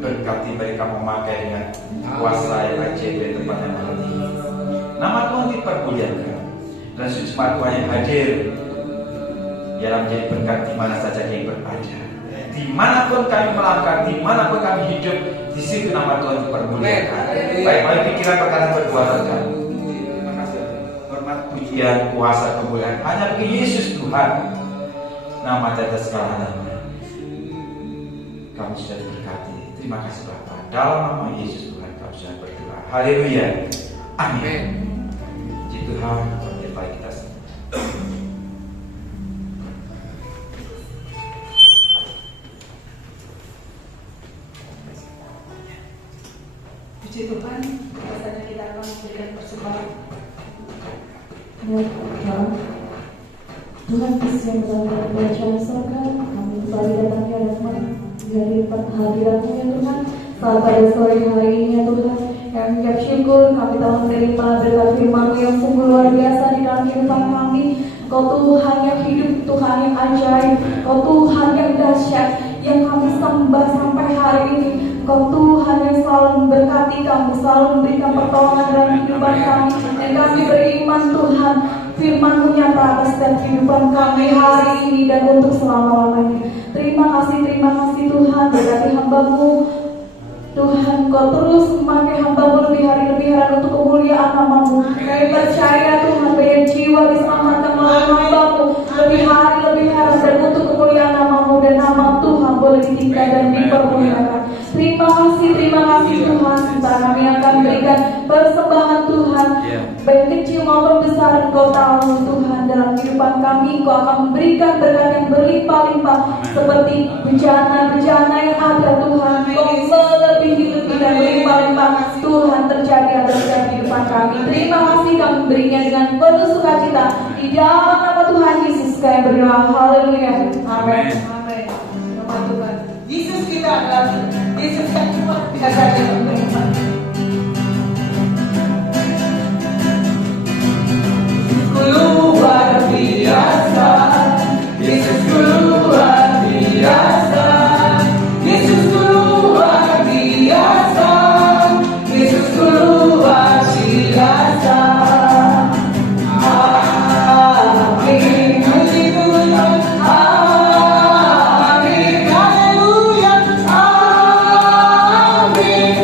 Berkati mereka memakai dengan kuasa yang ajaib di tempat yang malam ini. Nama Tuhan dipermuliakan dan sujud Tuhan yang hadir biarlah menjadi berkat di mana saja yang berada. Dimanapun kami melangkah, dimanapun kami hidup, di situ nama Tuhan dipermuliakan. Baik-baik pikiran perkataan perbuatan kami. Terima kasih. Hormat, pujian, kuasa, kemuliaan hanya bagi Yesus Tuhan. Nama di atas segala nama. Kami sudah diberkati. Terima kasih Bapa. Dalam nama Yesus Tuhan kami sudah berdoa. Haleluya. Amin. Puji Tuhan, menyertai kita semua. Puji Tuhan, rasanya kita akan memberikan persembahan. Tuhan Yesus yang berada di dalam surga, kami kembali datang ke hadapan dari hadirat-Mu ya Tuhan. Saat pada sore hari ini ya Tuhan, yang mengucap syukur kami telah menerima berkat firman-Mu yang sungguh luar biasa di dalam kehidupan kami. Kau Tuhan yang hidup, Tuhan yang ajaib, Kau Tuhan yang dahsyat, yang kami sembah sampai hari ini. Kau Tuhan yang selalu memberkati kami, selalu memberikan pertolongan dalam kehidupan kami. Dan kami beriman Tuhan, firman-Mu nyata atas setiap kehidupan kami hari ini dan untuk selama-lamanya. Terima kasih Tuhan, berkati hamba-Mu. Tuhan, Kau terus memakai hamba-Mu lebih hari lebih hari untuk kemuliaan nama-Mu. Kami percaya Tuhan, banyak jiwa diselamatkan melalui hamba-Mu lebih hari dan untuk kemuliaan nama-Mu, dan nama Tuhan boleh ditinggikan dan dipermuliakan. Terima kasih Tuhan. Sebentar kami akan berikan persembahan Tuhan, baik kecil maupun besar. Engkau tahu Tuhan, dalam kehidupan kami Engkau akan memberikan berkat yang berlimpah-limpah, seperti bencana-bencana yang ada Tuhan. Engkau melebihi dan berlimpah-limpah Tuhan terjadi atas kehidupan kami. Terima kasih, kami berinya dengan penuh sukacita di dalam nama Tuhan Yesus kami berdoa. Haleluya. Amin. Amin. Nama Tuhan. Yesus kita adalah Yesus yang luar biasa dalam beriman. Luar biasa, Yesus luar biasa, Yesus luar biasa, Yesus luar biasa. Amin, puji Tuhan, amin, haleluya, amin,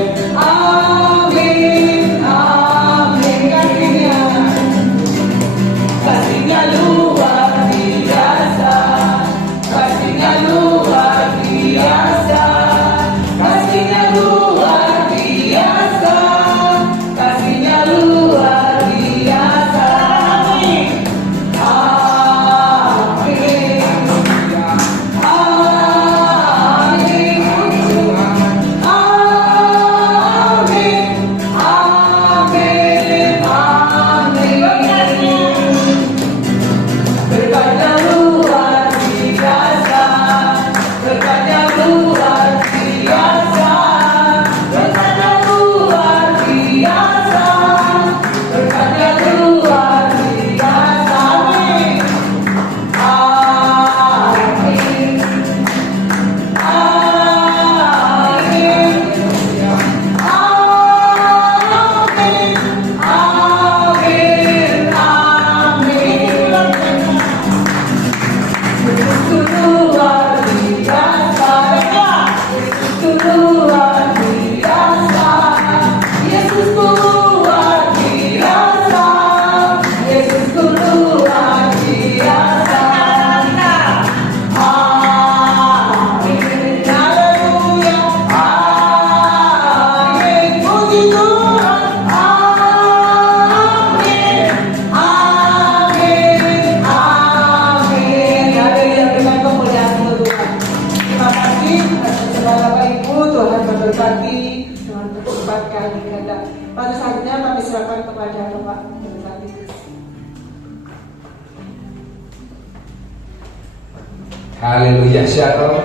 Haleluya. Shalom.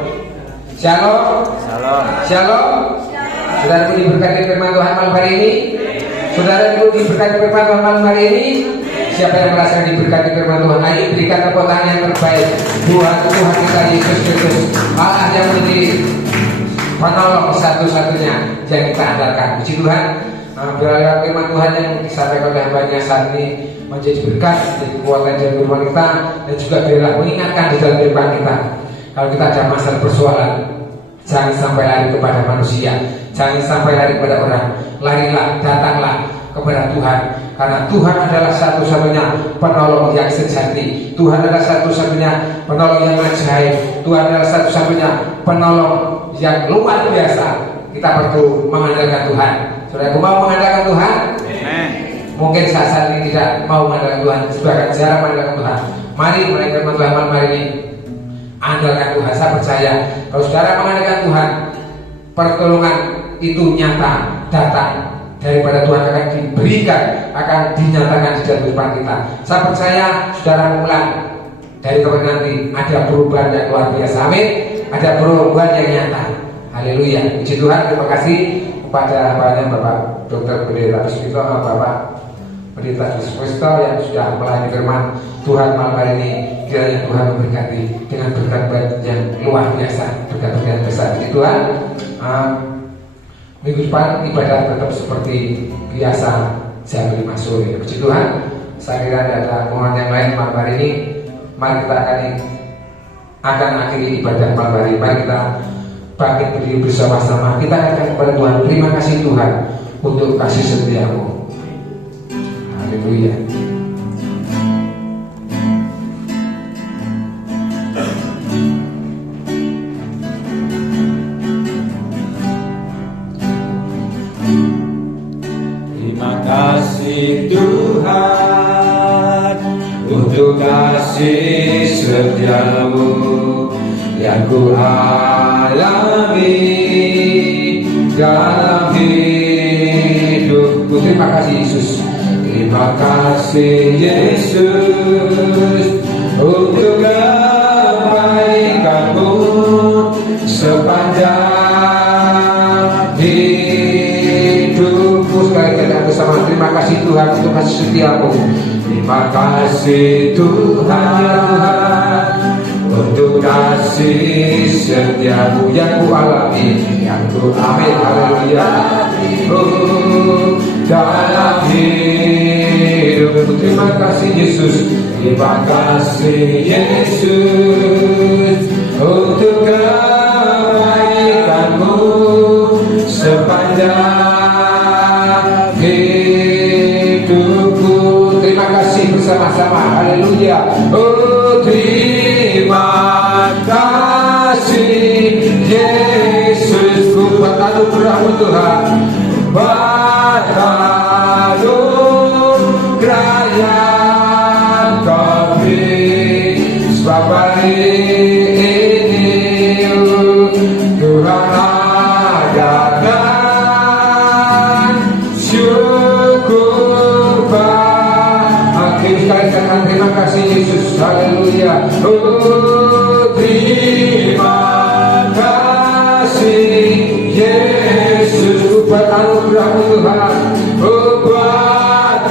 Shalom. Shalom. Shalom. Saudaraku diberkati firman Tuhan malam hari ini. Saudaraku diberkati firman Tuhan malam hari ini. Siapa yang merasa diberkati firman Tuhan, ayo berikan tepuk tangan yang terbaik buat Tuhan kita Yesus Kristus, Allah yang menjadi penolong satu-satunya yang kita andalkan. Puji Tuhan. Biarlah firman Tuhan yang disampaikan oleh hamba-Nya saat ini menjadi berkat, menjadi kekuatan dalam kehidupan kita, dan juga biarlah mengingatkan di dalam kehidupan kita. Kalau kita ada masalah persoalan, jangan sampai lari kepada manusia, jangan sampai lari kepada orang. Larilah, datanglah kepada Tuhan, karena Tuhan adalah satu-satunya penolong yang sejati. Tuhan adalah satu-satunya penolong yang ajaib. Tuhan adalah satu-satunya penolong yang luar biasa. Kita perlu mengandalkan Tuhan. Saudara, mau mengandalkan Tuhan? Amen. Mungkin saat ini tidak mau mengandalkan Tuhan, sebagian jarang mengandalkan Tuhan. Mari mengandalkan Tuhan malam hari ini. Andalkan Tuhan. Saya percaya kalau saudara mengandalkan Tuhan, pertolongan itu nyata datang daripada Tuhan, akan diberikan, akan dinyatakan di dalam kehidupan kita. Saya percaya saudara mulai dari kemarin nanti ada perubahan yang luar biasa. Amin. Ada perubahan yang nyata. Haleluya. Puji Tuhan. Terima kasih kepada Bapak Dr. Pendeta Puspito, Bapak Pendeta Puspito yang sudah melayani firman Tuhan malam hari ini. Kiranya Tuhan memberkati dengan berkat yang luar biasa, berkat yang besar. Puji Tuhan. Minggu depan ibadah tetap seperti biasa jam 5 sore. Puji Tuhan. Saya kira ada mohon yang lain malam hari ini. Mari kita akan akhiri ibadah malam hari ini. Mari kita bangkit berdiri bersama-sama. Kita akan kepada Tuhan. Terima kasih Tuhan untuk kasih setiamu. Haleluya. Terima kasih Tuhan untuk kasih setiamu yang ku alami dalam hidupku. Terima kasih Yesus. Terima kasih Yesus untuk kebaikanmu sepanjang hidupku. Sekali kita bersama. Terima kasih Tuhan untuk kasih setiamu. Terima kasih Tuhan untuk kasih setiamu yang ku alami, yang ku amin. Haleluya. Dalam hidupku. Terima kasih Yesus. Terima kasih Yesus untuk kebaikanmu sepanjang hidupku. Terima kasih bersama-sama. Haleluya. Oh, terima kasih Yesus, ku anugerahmu Tuhan, anugerah yang Kau beri. Sebab hari ini Tuhan adakan syukur bagi. Sekali katakan terima kasih Yesus. Haleluya. Oh, terima kasih Yesus buat anugerahmu Tuhan, buat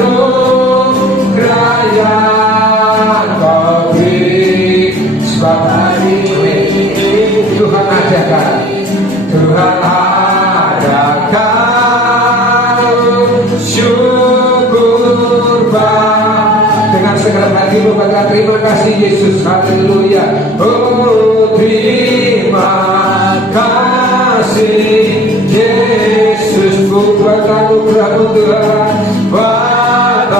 anugerah yang Kau beri. Sebab hari ini Tuhan adakan. Tuhan adakan syukur Dengan segenap hatimu katakan terima kasih Yesus. Haleluya. Oh, terima kasih Yesus, ku buat anugerahmu Tuhan, buat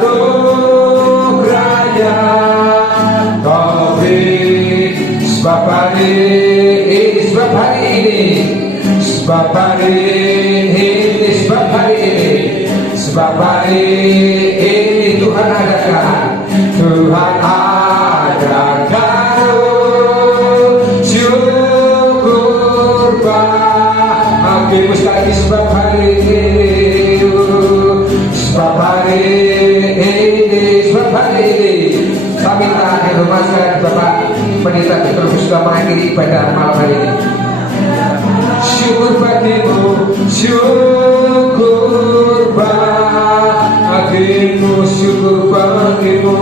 anugerah yang Kau beri. Sebab hari ini, sebab hari ini, sebab hari ini, sebab hari ini, sebab hari ini Tuhan adakan, Tuhan adakan syukur bagimu sekali. Sebab hari ini, sebab hari ini, sebab hari ini, Saya minta hormat sekali lagi Bapak Pendeta Petrus sudah mengakhiri ibadah malam hari ini. Syukur bagimu, syukur bagimu, syukur bagimu,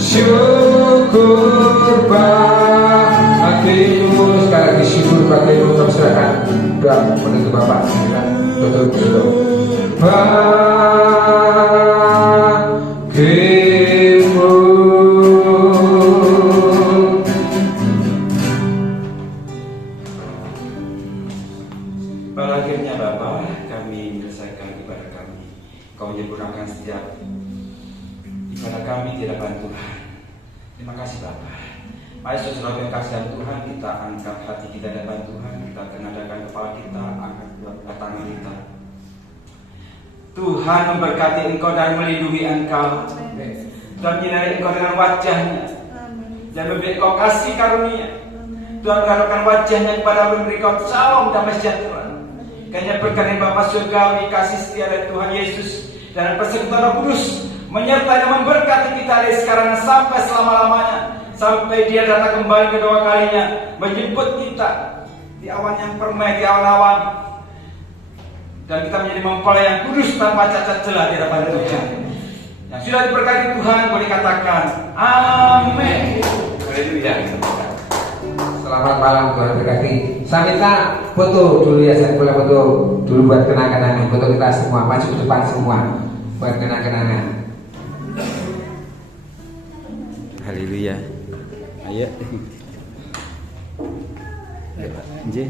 syukur bagimu. Sekali lagi syukur bagimu. Kami serahkan doa menutup Bapak. Betul-betul bagimu. Pada akhirnya Bapa, kami menyelesaikan ibadah kami. Kau menyempurnakan setiap ibadah kami di hadapan Tuhan. Terima kasih Bapa. Mari sesuatu yang kasihan Tuhan, kita angkat hati kita di hadapan Tuhan, kita kenadakan kepala kita, angkat kedua tangan kita. Tuhan memberkati engkau dan melindungi engkau, dan menyinari engkau dengan wajahnya, dan memberi engkau kasih karunia. Tuhan mengharapkan wajahnya kepada memberi engkau salam damai sejahtera. Karena berkat Bapa surgawi, kasih setia dari Tuhan Yesus dan persekutuan Roh Kudus menyertai dan memberkati kita dari sekarang sampai selama-lamanya, sampai Dia datang kembali kedua kalinya menjemput kita di awan yang permai, di awan-awan, dan kita menjadi mempelai yang kudus tanpa cacat celah di hadapan Tuhan. Yang sudah diberkati Tuhan boleh katakan amin. Haleluya. Selamat malam, Tuhan berkati. Saya minta foto dulu ya, saya boleh foto dulu buat kenang-kenangan. Foto kita semua, maju ke depan semua buat kenang-kenangan. Haleluya. Ayo. Nggih.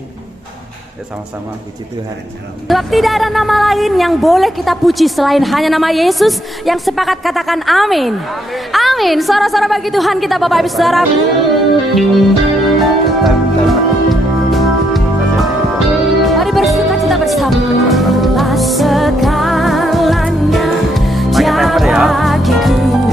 Ya sama-sama puji Tuhan. Sebab tidak ada nama lain yang boleh kita puji selain hanya nama Yesus. Yang sepakat katakan amin. Amin. Suara-suara bagi Tuhan kita Bapak Ibu Saudara. Mari bersuka cita bersama. Segalanya dia bagiku.